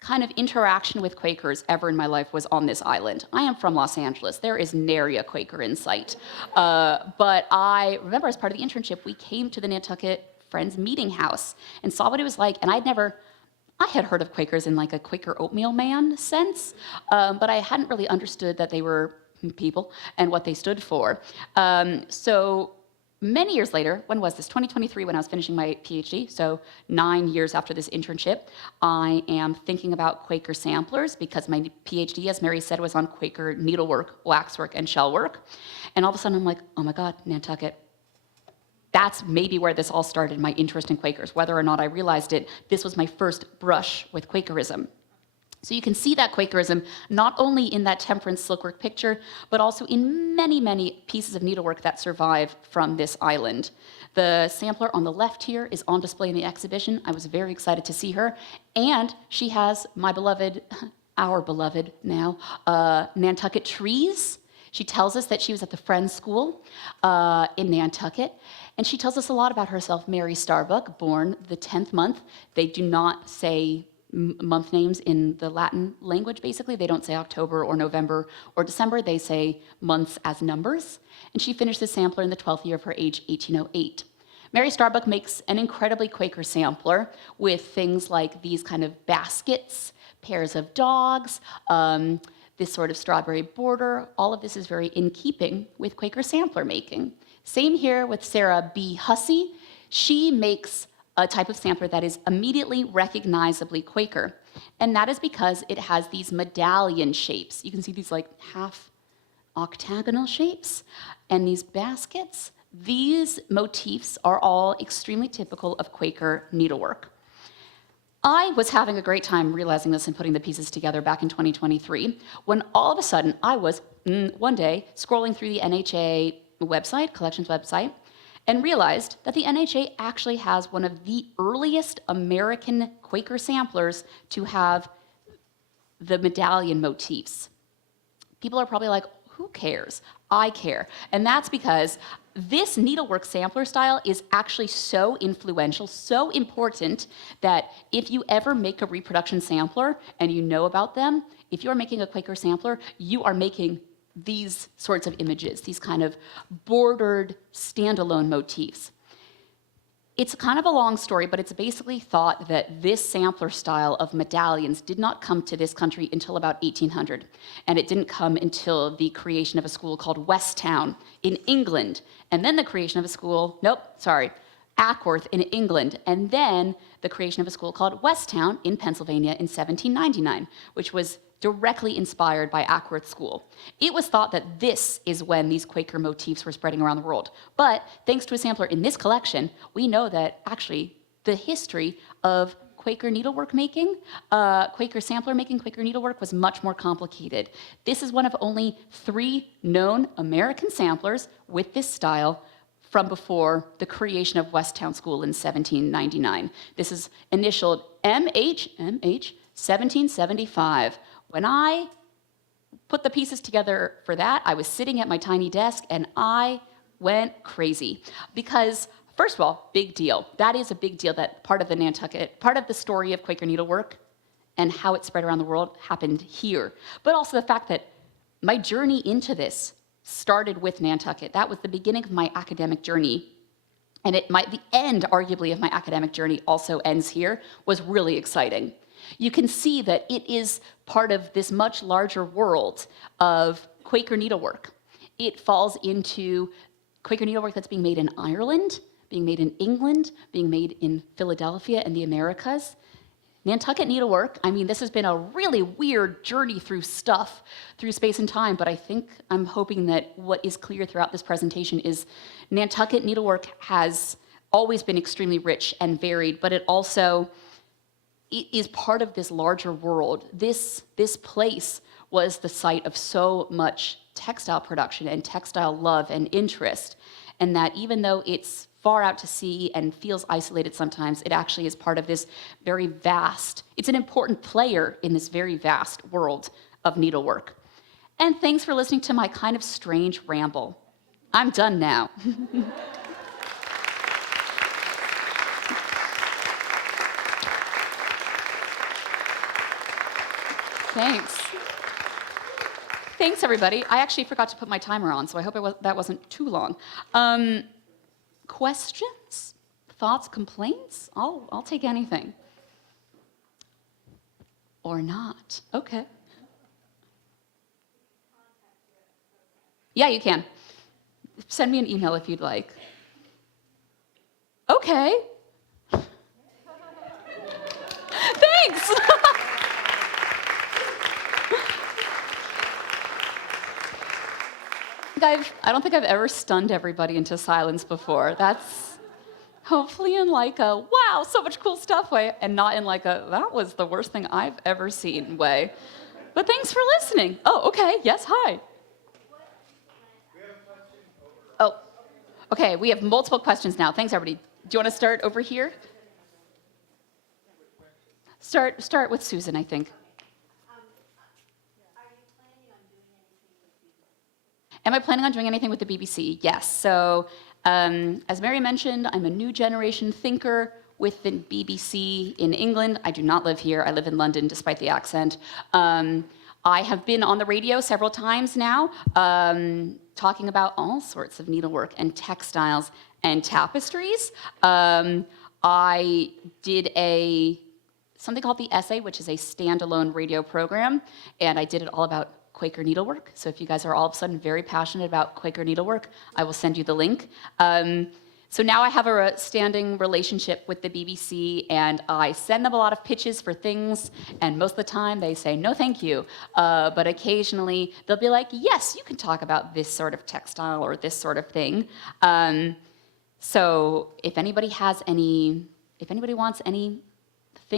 kind of interaction with Quakers ever in my life was on this island. I am from Los Angeles. There is nary a Quaker in sight. But I remember as part of the internship, we came to the Nantucket Friends Meeting House and saw what it was like. And I had heard of Quakers in like a Quaker oatmeal man sense, but I hadn't really understood that they were people and what they stood for. So many years later, when was this? 2023, when I was finishing my PhD, so 9 years after this internship, I am thinking about Quaker samplers because my PhD, as Mary said, was on Quaker needlework, waxwork, and shellwork. And all of a sudden I'm like, oh my God, Nantucket. That's maybe where this all started, my interest in Quakers. Whether or not I realized it, this was my first brush with Quakerism. So you can see that Quakerism not only in that temperance silkwork picture, but also in many, many pieces of needlework that survive from this island. The sampler on the left here is on display in the exhibition. I was very excited to see her. And she has my beloved, our beloved now, Nantucket trees. She tells us that she was at the Friends School in Nantucket. And she tells us a lot about herself. Mary Starbuck, born the 10th month. They do not say month names in the Latin language, basically. They don't say October or November or December. They say months as numbers. And she finished the sampler in the 12th year of her age, 1808. Mary Starbuck makes an incredibly Quaker sampler with things like these kind of baskets, pairs of dogs, this sort of strawberry border. All of this is very in keeping with Quaker sampler making. Same here with Sarah B. Hussey. She makes a type of sampler that is immediately recognizably Quaker. And that is because it has these medallion shapes. You can see these like half octagonal shapes and these baskets. These motifs are all extremely typical of Quaker needlework. I was having a great time realizing this and putting the pieces together back in 2023, when all of a sudden I was, one day, scrolling through the NHA website, collections website, and realized that the NHA actually has one of the earliest American Quaker samplers to have the medallion motifs. People are probably like, who cares? I care. And that's because this needlework sampler style is actually so influential, so important, that if you ever make a reproduction sampler and you know about them, if you're making a Quaker sampler, you are making these sorts of images, these kind of bordered standalone motifs. It's kind of a long story, but it's basically thought that this sampler style of medallions did not come to this country until about 1800. And it didn't come until the creation of a school called Westtown in England. And then the creation of a school, Ackworth in England. And then the creation of a school called Westtown in Pennsylvania in 1799, which was directly inspired by Ackworth School. It was thought that this is when these Quaker motifs were spreading around the world. But thanks to a sampler in this collection, we know that actually the history of Quaker needlework making, Quaker sampler making, Quaker needlework was much more complicated. This is one of only 3 known American samplers with this style from before the creation of Westtown School in 1799. This is initialed MH 1775. When I put the pieces together for that, I was sitting at my tiny desk and I went crazy. Because, first of all, big deal. That is a big deal that part of the story of Quaker needlework and how it spread around the world happened here. But also the fact that my journey into this started with Nantucket. That was the beginning of my academic journey. And the end, arguably, of my academic journey also ends here, was really exciting. You can see that it is part of this much larger world of Quaker needlework. It falls into Quaker needlework that's being made in Ireland, being made in England, being made in Philadelphia and the Americas. Nantucket needlework, this has been a really weird journey through space and time, but I'm hoping that what is clear throughout this presentation is Nantucket needlework has always been extremely rich and varied, but it also is part of this larger world. This place was the site of so much textile production and textile love and interest, and that even though it's far out to sea and feels isolated sometimes, it actually is part of this very vast, it's an important player in this very vast world of needlework. And thanks for listening to my kind of strange ramble. I'm done now. Thanks. Thanks, everybody. I actually forgot to put my timer on, so I hope that wasn't too long. Questions? Thoughts? Complaints? I'll take anything. Or not. Okay. Yeah, you can. Send me an email if you'd like. Okay. Thanks. I don't think I've ever stunned everybody into silence before. That's hopefully in like a, wow, so much cool stuff way, and not in like a, that was the worst thing I've ever seen way. But thanks for listening. Oh, okay, yes, hi. Oh, okay, we have multiple questions now. Thanks, everybody. Do you want to start over here? Start with Susan, I think. Am I planning on doing anything with the BBC? Yes. So, as Mary mentioned, I'm a new generation thinker with the BBC in England. I do not live here. I live in London, despite the accent. I have been on the radio several times now, talking about all sorts of needlework and textiles and tapestries. I did something called The Essay, which is a standalone radio program, and I did it all about Quaker needlework. So if you guys are all of a sudden very passionate about Quaker needlework, I will send you the link. So now I have a standing relationship with the BBC, and I send them a lot of pitches for things, and most of the time they say, no, thank you. But occasionally they'll be like, yes, you can talk about this sort of textile or this sort of thing. So if anybody wants anything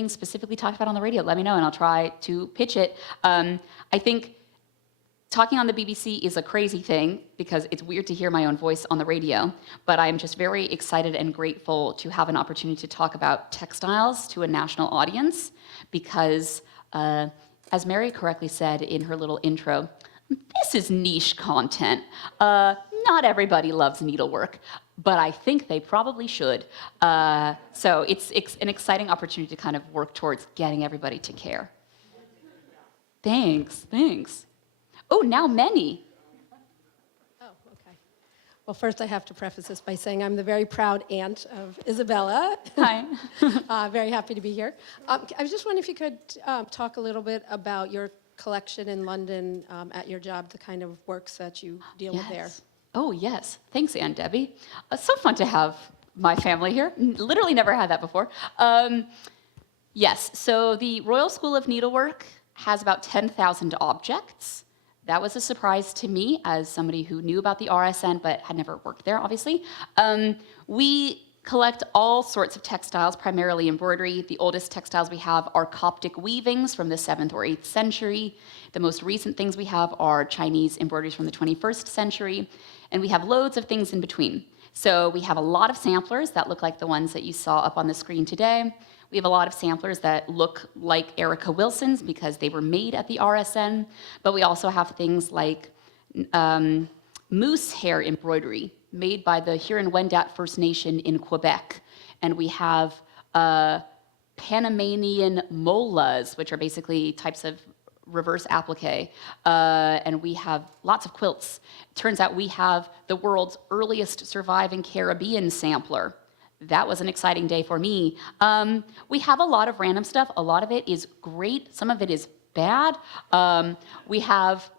specifically talked about on the radio, let me know, and I'll try to pitch it. I think talking on the BBC is a crazy thing because it's weird to hear my own voice on the radio, but I'm just very excited and grateful to have an opportunity to talk about textiles to a national audience because, as Mary correctly said in her little intro, this is niche content. Not everybody loves needlework, but I think they probably should. So it's an exciting opportunity to kind of work towards getting everybody to care. Thanks. Oh, now many. Oh, okay. Well, first I have to preface this by saying I'm the very proud aunt of Isabella. Hi. Very happy to be here. I was just wondering if you could talk a little bit about your collection in London at your job, the kind of works that you deal with there. Oh, yes. Thanks, Aunt Debbie. So fun to have my family here. Literally never had that before. Yes, so the Royal School of Needlework has about 10,000 objects. That was a surprise to me as somebody who knew about the RSN but had never worked there, obviously. We collect all sorts of textiles, primarily embroidery. The oldest textiles we have are Coptic weavings from the 7th or 8th century. The most recent things we have are Chinese embroideries from the 21st century. And we have loads of things in between. So we have a lot of samplers that look like the ones that you saw up on the screen today. We have a lot of samplers that look like Erica Wilson's because they were made at the RSN, but we also have things like moose hair embroidery made by the Huron-Wendat First Nation in Quebec. And we have Panamanian molas, which are basically types of reverse applique, and we have lots of quilts. Turns out we have the world's earliest surviving Caribbean sampler. That was an exciting day for me. We have a lot of random stuff. A lot of it is great. Some of it is bad. We have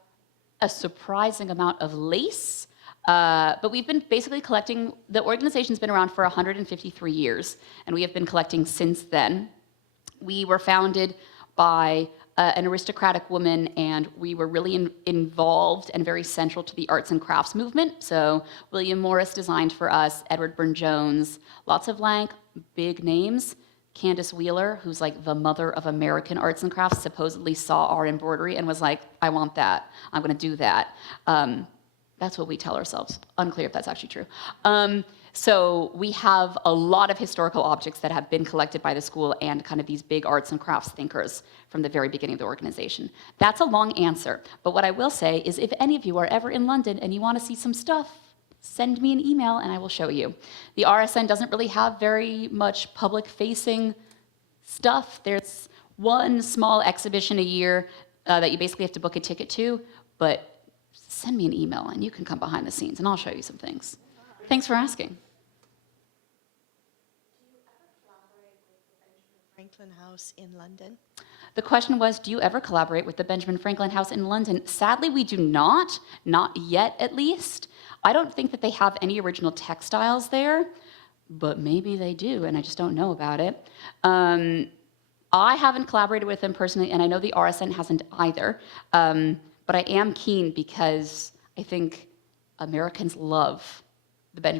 a surprising amount of lace, but we've been basically collecting. The organization's been around for 153 years, and we have been collecting since then. We were founded by an aristocratic woman, and we were really involved and very central to the arts and crafts movement. So William Morris designed for us, Edward Burne-Jones, lots of big names. Candace Wheeler, who's like the mother of American arts and crafts, supposedly saw our embroidery and was like, I want that. I'm going to do that. That's what we tell ourselves. Unclear if that's actually true. So we have a lot of historical objects that have been collected by the school and kind of these big arts and crafts thinkers from the very beginning of the organization. That's a long answer, but what I will say is if any of you are ever in London and you want to see some stuff, send me an email and I will show you. The RSN doesn't really have very much public-facing stuff. There's one small exhibition a year that you basically have to book a ticket to, but send me an email and you can come behind the scenes and I'll show you some things. Thanks for asking. Franklin House in London? The question was, do you ever collaborate with the Benjamin Franklin House in London? Sadly, we do not yet at least. I don't think that they have any original textiles there, but maybe they do, and I just don't know about it. I haven't collaborated with them personally, and I know the RSN hasn't either, but I am keen because I think Americans love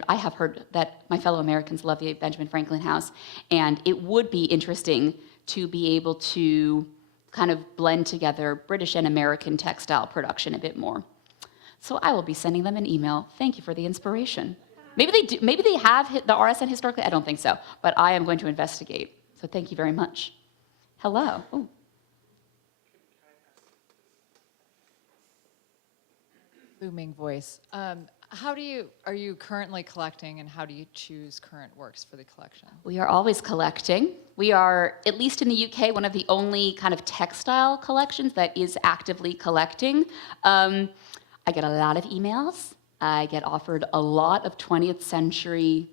I have heard that my fellow Americans love the Benjamin Franklin House, and it would be interesting to be able to kind of blend together British and American textile production a bit more. So I will be sending them an email. Thank you for the inspiration. Maybe they do, maybe they have the RSN historically. I don't think so, but I am going to investigate. So thank you very much. Hello. Ooh. Booming voice. Are you currently collecting and how do you choose current works for the collection? We are always collecting. We are, at least in the UK, one of the only kind of textile collections that is actively collecting. I get a lot of emails. I get offered a lot of 20th century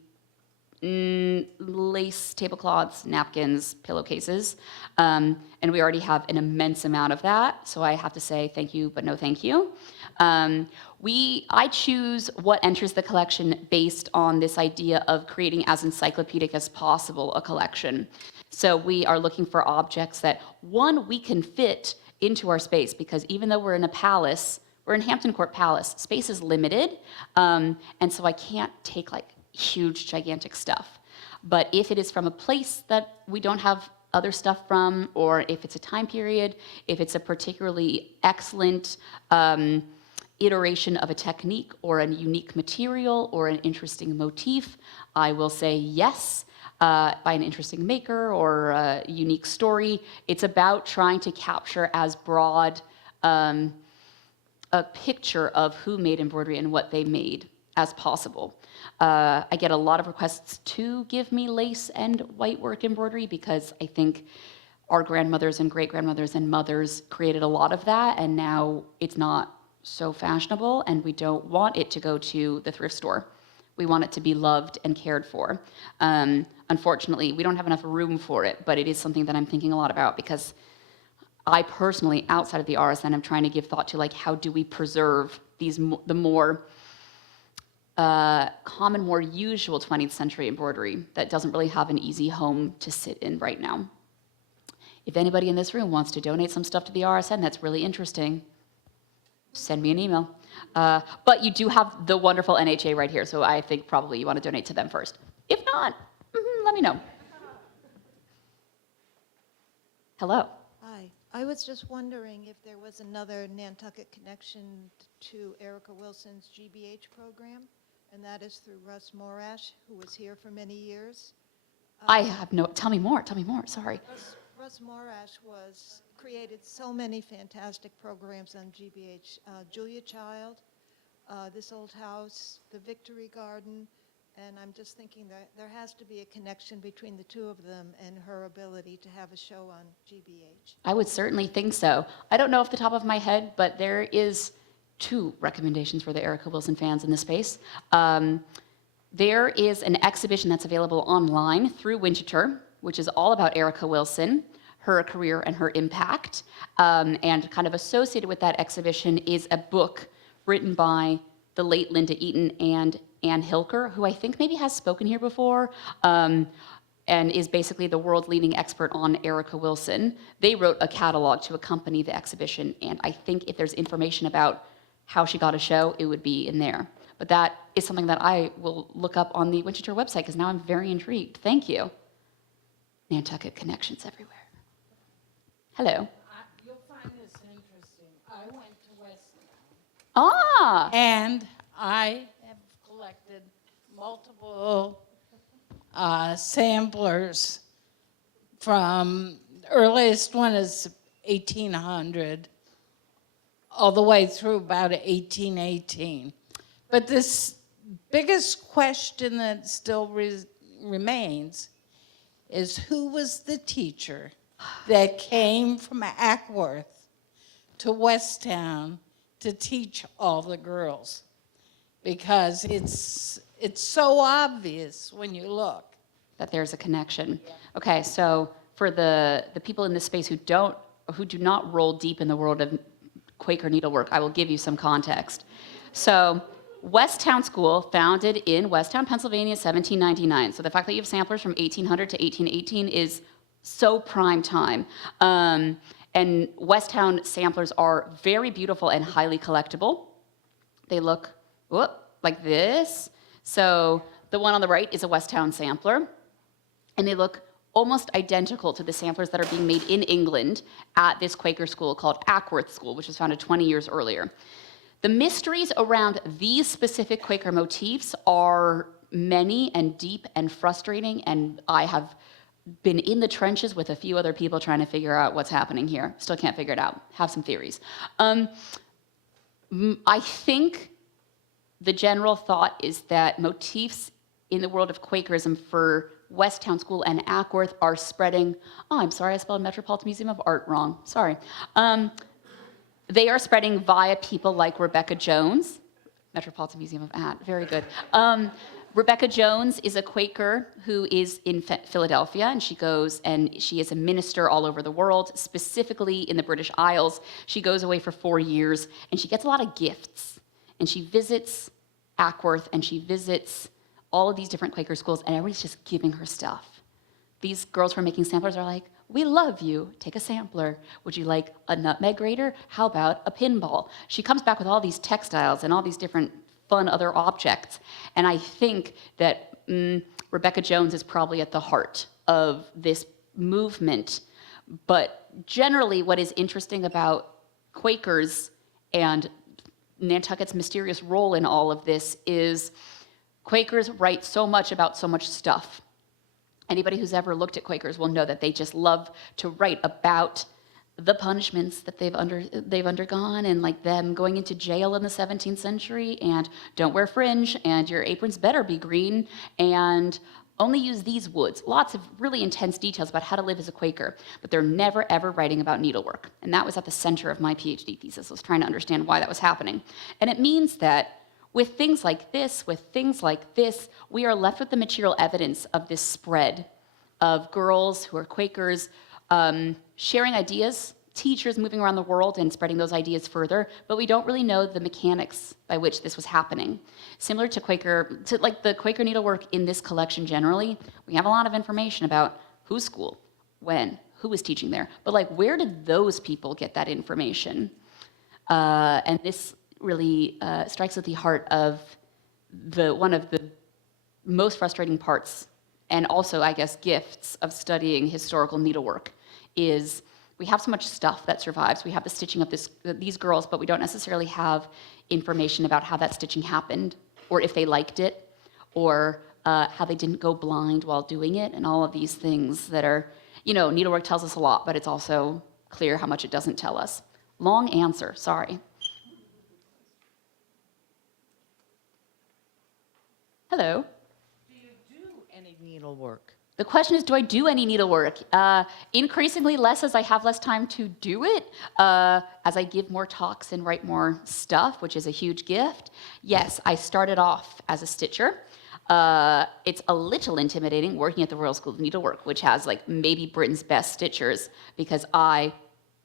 lace tablecloths, napkins, pillowcases, and we already have an immense amount of that, so I have to say thank you, but no thank you. I choose what enters the collection based on this idea of creating as encyclopedic as possible a collection. So we are looking for objects that, one, we can fit into our space, because even though we're in a palace, we're in Hampton Court Palace, space is limited, and so I can't take like huge, gigantic stuff. But if it is from a place that we don't have other stuff from, or if it's a time period, if it's a particularly excellent iteration of a technique or a unique material or an interesting motif, I will say yes, by an interesting maker or a unique story. It's about trying to capture as broad a picture of who made embroidery and what they made as possible. I get a lot of requests to give me lace and whitework embroidery because I think our grandmothers and great-grandmothers and mothers created a lot of that, and now it's not so fashionable, and we don't want it to go to the thrift store. We want it to be loved and cared for. Unfortunately, we don't have enough room for it, but it is something that I'm thinking a lot about because I personally, outside of the RSN, am trying to give thought to like how do we preserve the more common, more usual 20th century embroidery that doesn't really have an easy home to sit in right now. If anybody in this room wants to donate some stuff to the RSN that's really interesting, send me an email. But you do have the wonderful NHA right here, so I think probably you want to donate to them first. If not, let me know. Hello. Hi. I was just wondering if there was another Nantucket connection to Erica Wilson's GBH program, and that is through Russ Morash, who was here for many years. I have no, tell me more, sorry. Russ Morash created so many fantastic programs on GBH. Julia Child, This Old House, the Victory Garden, and I'm just thinking that there has to be a connection between the two of them and her ability to have a show on GBH. I would certainly think so. I don't know off the top of my head, but there is 2 recommendations for the Erica Wilson fans in this space. There is an exhibition that's available online through Winchester, which is all about Erica Wilson, her career and her impact. And kind of associated with that exhibition is a book written by the late Linda Eaton and Ann Hilker, who I think maybe has spoken here before, and is basically the world-leading expert on Erica Wilson. They wrote a catalog to accompany the exhibition, and I think if there's information about how she got a show, it would be in there. But that is something that I will look up on the Winchester website, because now I'm very intrigued. Thank you. Nantucket connections everywhere. Hello. You'll find this interesting. I went to West Ah! and I have collected multiple samplers from, the earliest one is 1800, all the way through about 1818. But this biggest question that still remains is who was the teacher that came from Ackworth to Westtown to teach all the girls? Because it's so obvious when you look. That there's a connection. Okay, so for the people in this space who do not roll deep in the world of Quaker needlework, I will give you some context. So Westtown School, founded in Westtown, Pennsylvania, 1799. So the fact that you have samplers from 1800 to 1818 is so prime time. And Westtown samplers are very beautiful and highly collectible. They look like this. So the one on the right is a Westtown sampler, and they look almost identical to the samplers that are being made in England at this Quaker school called Ackworth School, which was founded 20 years earlier. The mysteries around these specific Quaker motifs are many and deep and frustrating, and I have been in the trenches with a few other people trying to figure out what's happening here. Still can't figure it out. Have some theories. I think the general thought is that motifs in the world of Quakerism for Westtown School and Ackworth are spreading. Oh, I'm sorry, I spelled Metropolitan Museum of Art wrong. Sorry. They are spreading via people like Rebecca Jones, Metropolitan Museum of Art. Very good. Rebecca Jones is a Quaker who is in Philadelphia, and she goes and she is a minister all over the world, specifically in the British Isles. She goes away for 4 years, and she gets a lot of gifts. And she visits Ackworth, and she visits all of these different Quaker schools, and everybody's just giving her stuff. These girls who are making samplers are like, we love you, take a sampler. Would you like a nutmeg grater? How about a pinball? She comes back with all these textiles and all these different fun other objects. And I think that Rebecca Jones is probably at the heart of this movement. But generally what is interesting about Quakers and Nantucket's mysterious role in all of this is Quakers write so much about so much stuff. Anybody who's ever looked at Quakers will know that they just love to write about the punishments that they've undergone, and like them going into jail in the 17th century, and don't wear fringe, and your aprons better be green, and only use these woods. Lots of really intense details about how to live as a Quaker, but they're never ever writing about needlework. And that was at the center of my PhD thesis. I was trying to understand why that was happening. And it means that with things like this, we are left with the material evidence of this spread of girls who are Quakers sharing ideas, teachers moving around the world and spreading those ideas further, but we don't really know the mechanics by which this was happening. Similar to the Quaker needlework in this collection generally, we have a lot of information about whose school, when, who was teaching there, but like where did those people get that information? And this really strikes at the heart of one of the most frustrating parts, and also, I guess, gifts of studying historical needlework, is we have so much stuff that survives. We have the stitching of these girls, but we don't necessarily have information about how that stitching happened, or if they liked it, or how they didn't go blind while doing it, and all of these things that are, needlework tells us a lot, but it's also clear how much it doesn't tell us. Long answer, sorry. Hello. Do you do any needlework? The question is, do I do any needlework? Increasingly less as I have less time to do it, as I give more talks and write more stuff, which is a huge gift. Yes, I started off as a stitcher. It's a little intimidating working at the Royal School of Needlework, which has like maybe Britain's best stitchers, because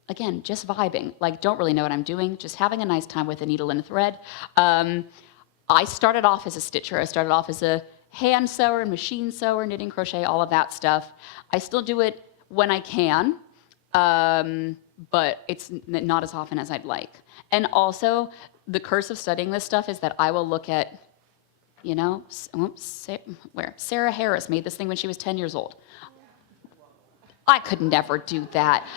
again, just vibing, like don't really know what I'm doing, just having a nice time with a needle and a thread. I started off as a stitcher. I started off as a hand sewer, machine sewer, knitting, crochet, all of that stuff. I still do it when I can, but it's not as often as I'd like. And also, the curse of studying this stuff is that I will look at, Sarah Harris made this thing when she was 10 years old. I could never do that.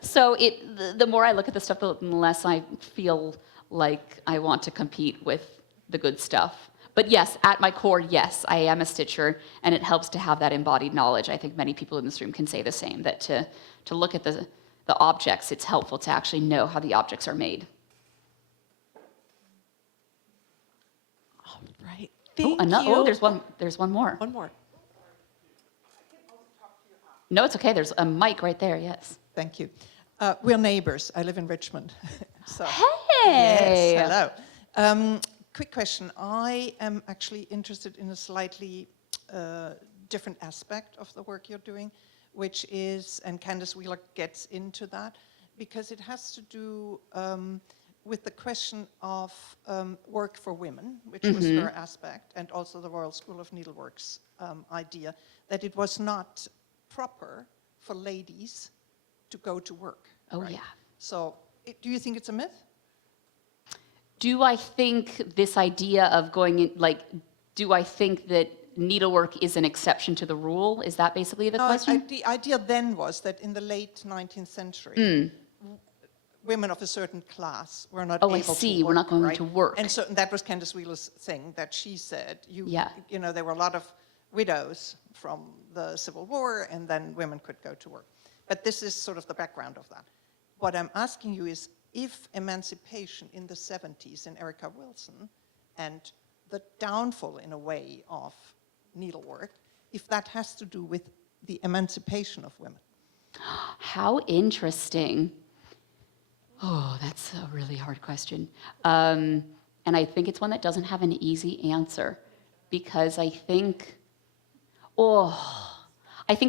So the more I look at this stuff, the less I feel like I want to compete with the good stuff. But yes, at my core, yes, I am a stitcher, and it helps to have that embodied knowledge. I think many people in this room can say the same, that to look at the objects, it's helpful to actually know how the objects are made. All right. Thank you. Oh, there's one more. One more. No, it's okay. There's a mic right there, yes. Thank you. We're neighbors. I live in Richmond. So, Hey! yes, hello. Quick question. I am actually interested in a slightly different aspect of the work you're doing, which is, and Candace Wheeler gets into that, because it has to do with the question of work for women, which was her aspect, and also the Royal School of Needlework's idea, that it was not proper for ladies to go to work. Oh, right? yeah. So do you think it's a myth? Do I think this idea of going in, like, do I think that needlework is an exception to the rule? Is that basically the question? The idea then was that in the late 19th century, women of a certain class were not able to work. Oh, I see. We're not going right? to work. And so that was Candace Wheeler's thing, that she said, you know, there were a lot of widows from the Civil War, and then women could go to work. But this is sort of the background of that. What I'm asking you is, if emancipation in the 70s in Erica Wilson and the downfall, in a way, of needlework, if that has to do with the emancipation of women. How interesting. Oh, that's a really hard question. And I think it's one that doesn't have an easy answer, because I think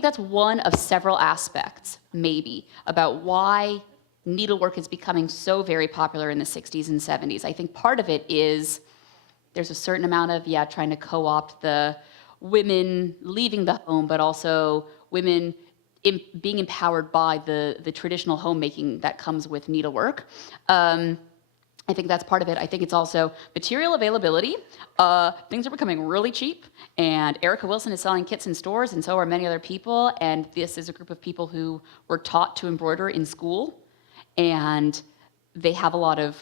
that's one of several aspects, maybe, about why needlework is becoming so very popular in the 60s and 70s. I think part of it is there's a certain amount of, trying to co-opt the women leaving the home, but also women being empowered by the traditional homemaking that comes with needlework. I think that's part of it. I think it's also material availability. Things are becoming really cheap, and Erica Wilson is selling kits in stores, and so are many other people, and this is a group of people who were taught to embroider in school, and they have a lot of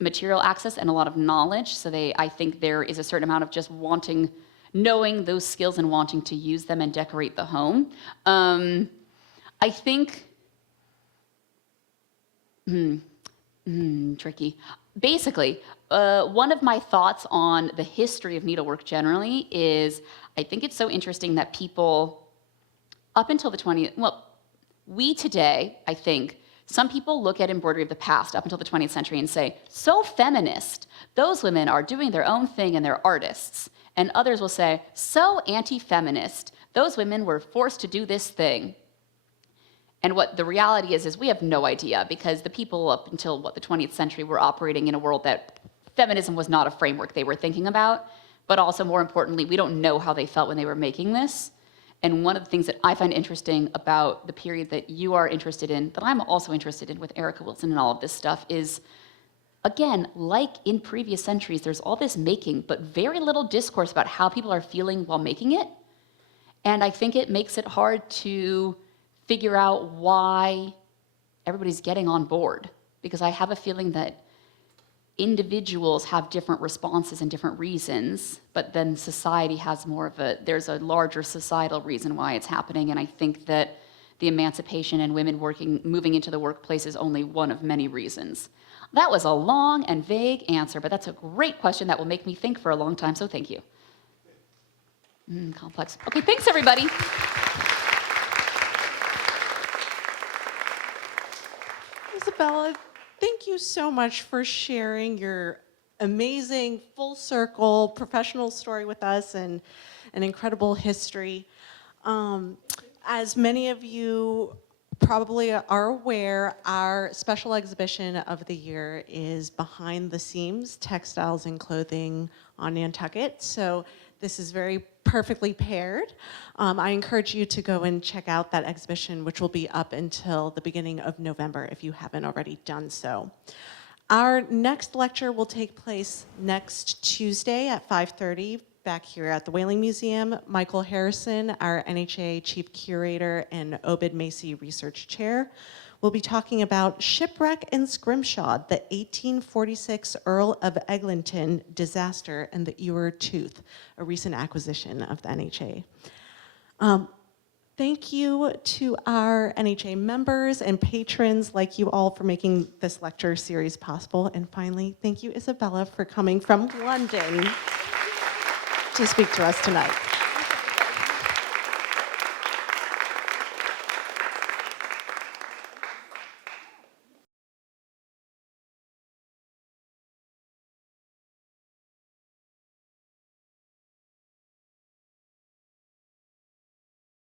material access and a lot of knowledge, so I think there is a certain amount of just knowing those skills and wanting to use them and decorate the home. I think, tricky. Basically, one of my thoughts on the history of needlework generally is, I think it's so interesting that people, up until the 20th, we today, I think, some people look at embroidery of the past up until the 20th century and say, so feminist, those women are doing their own thing and they're artists. And others will say, so anti-feminist, those women were forced to do this thing. And what the reality is we have no idea, because the people up until, the 20th century were operating in a world that feminism was not a framework they were thinking about, but also more importantly, we don't know how they felt when they were making this. And one of the things that I find interesting about the period that you are interested in, that I'm also interested in with Erica Wilson and all of this stuff, is, again, like in previous centuries, there's all this making, but very little discourse about how people are feeling while making it. And I think it makes it hard to figure out why everybody's getting on board, because I have a feeling that individuals have different responses and different reasons, but then society has there's a larger societal reason why it's happening, and I think that the emancipation and women moving into the workplace is only one of many reasons. That was a long and vague answer, but that's a great question that will make me think for a long time, so thank you. Complex. Okay, thanks everybody. Isabella, thank you so much for sharing your amazing full circle professional story with us and an incredible history. As many of you probably are aware, our special exhibition of the year is Behind the Seams, Textiles and Clothing on Nantucket. So this is very perfectly paired. I encourage you to go and check out that exhibition, which will be up until the beginning of November if you haven't already done so. Our next lecture will take place next Tuesday at 5:30 back here at the Whaling Museum. Michael Harrison, our NHA Chief Curator and Obed Macy Research Chair, We'll be talking about Shipwreck and Scrimshaw, the 1846 Earl of Eglinton disaster and the Ewer Tooth, a recent acquisition of the NHA. Thank you to our NHA members and patrons like you all for making this lecture series possible. And finally, thank you, Isabella, for coming from London to speak to us tonight.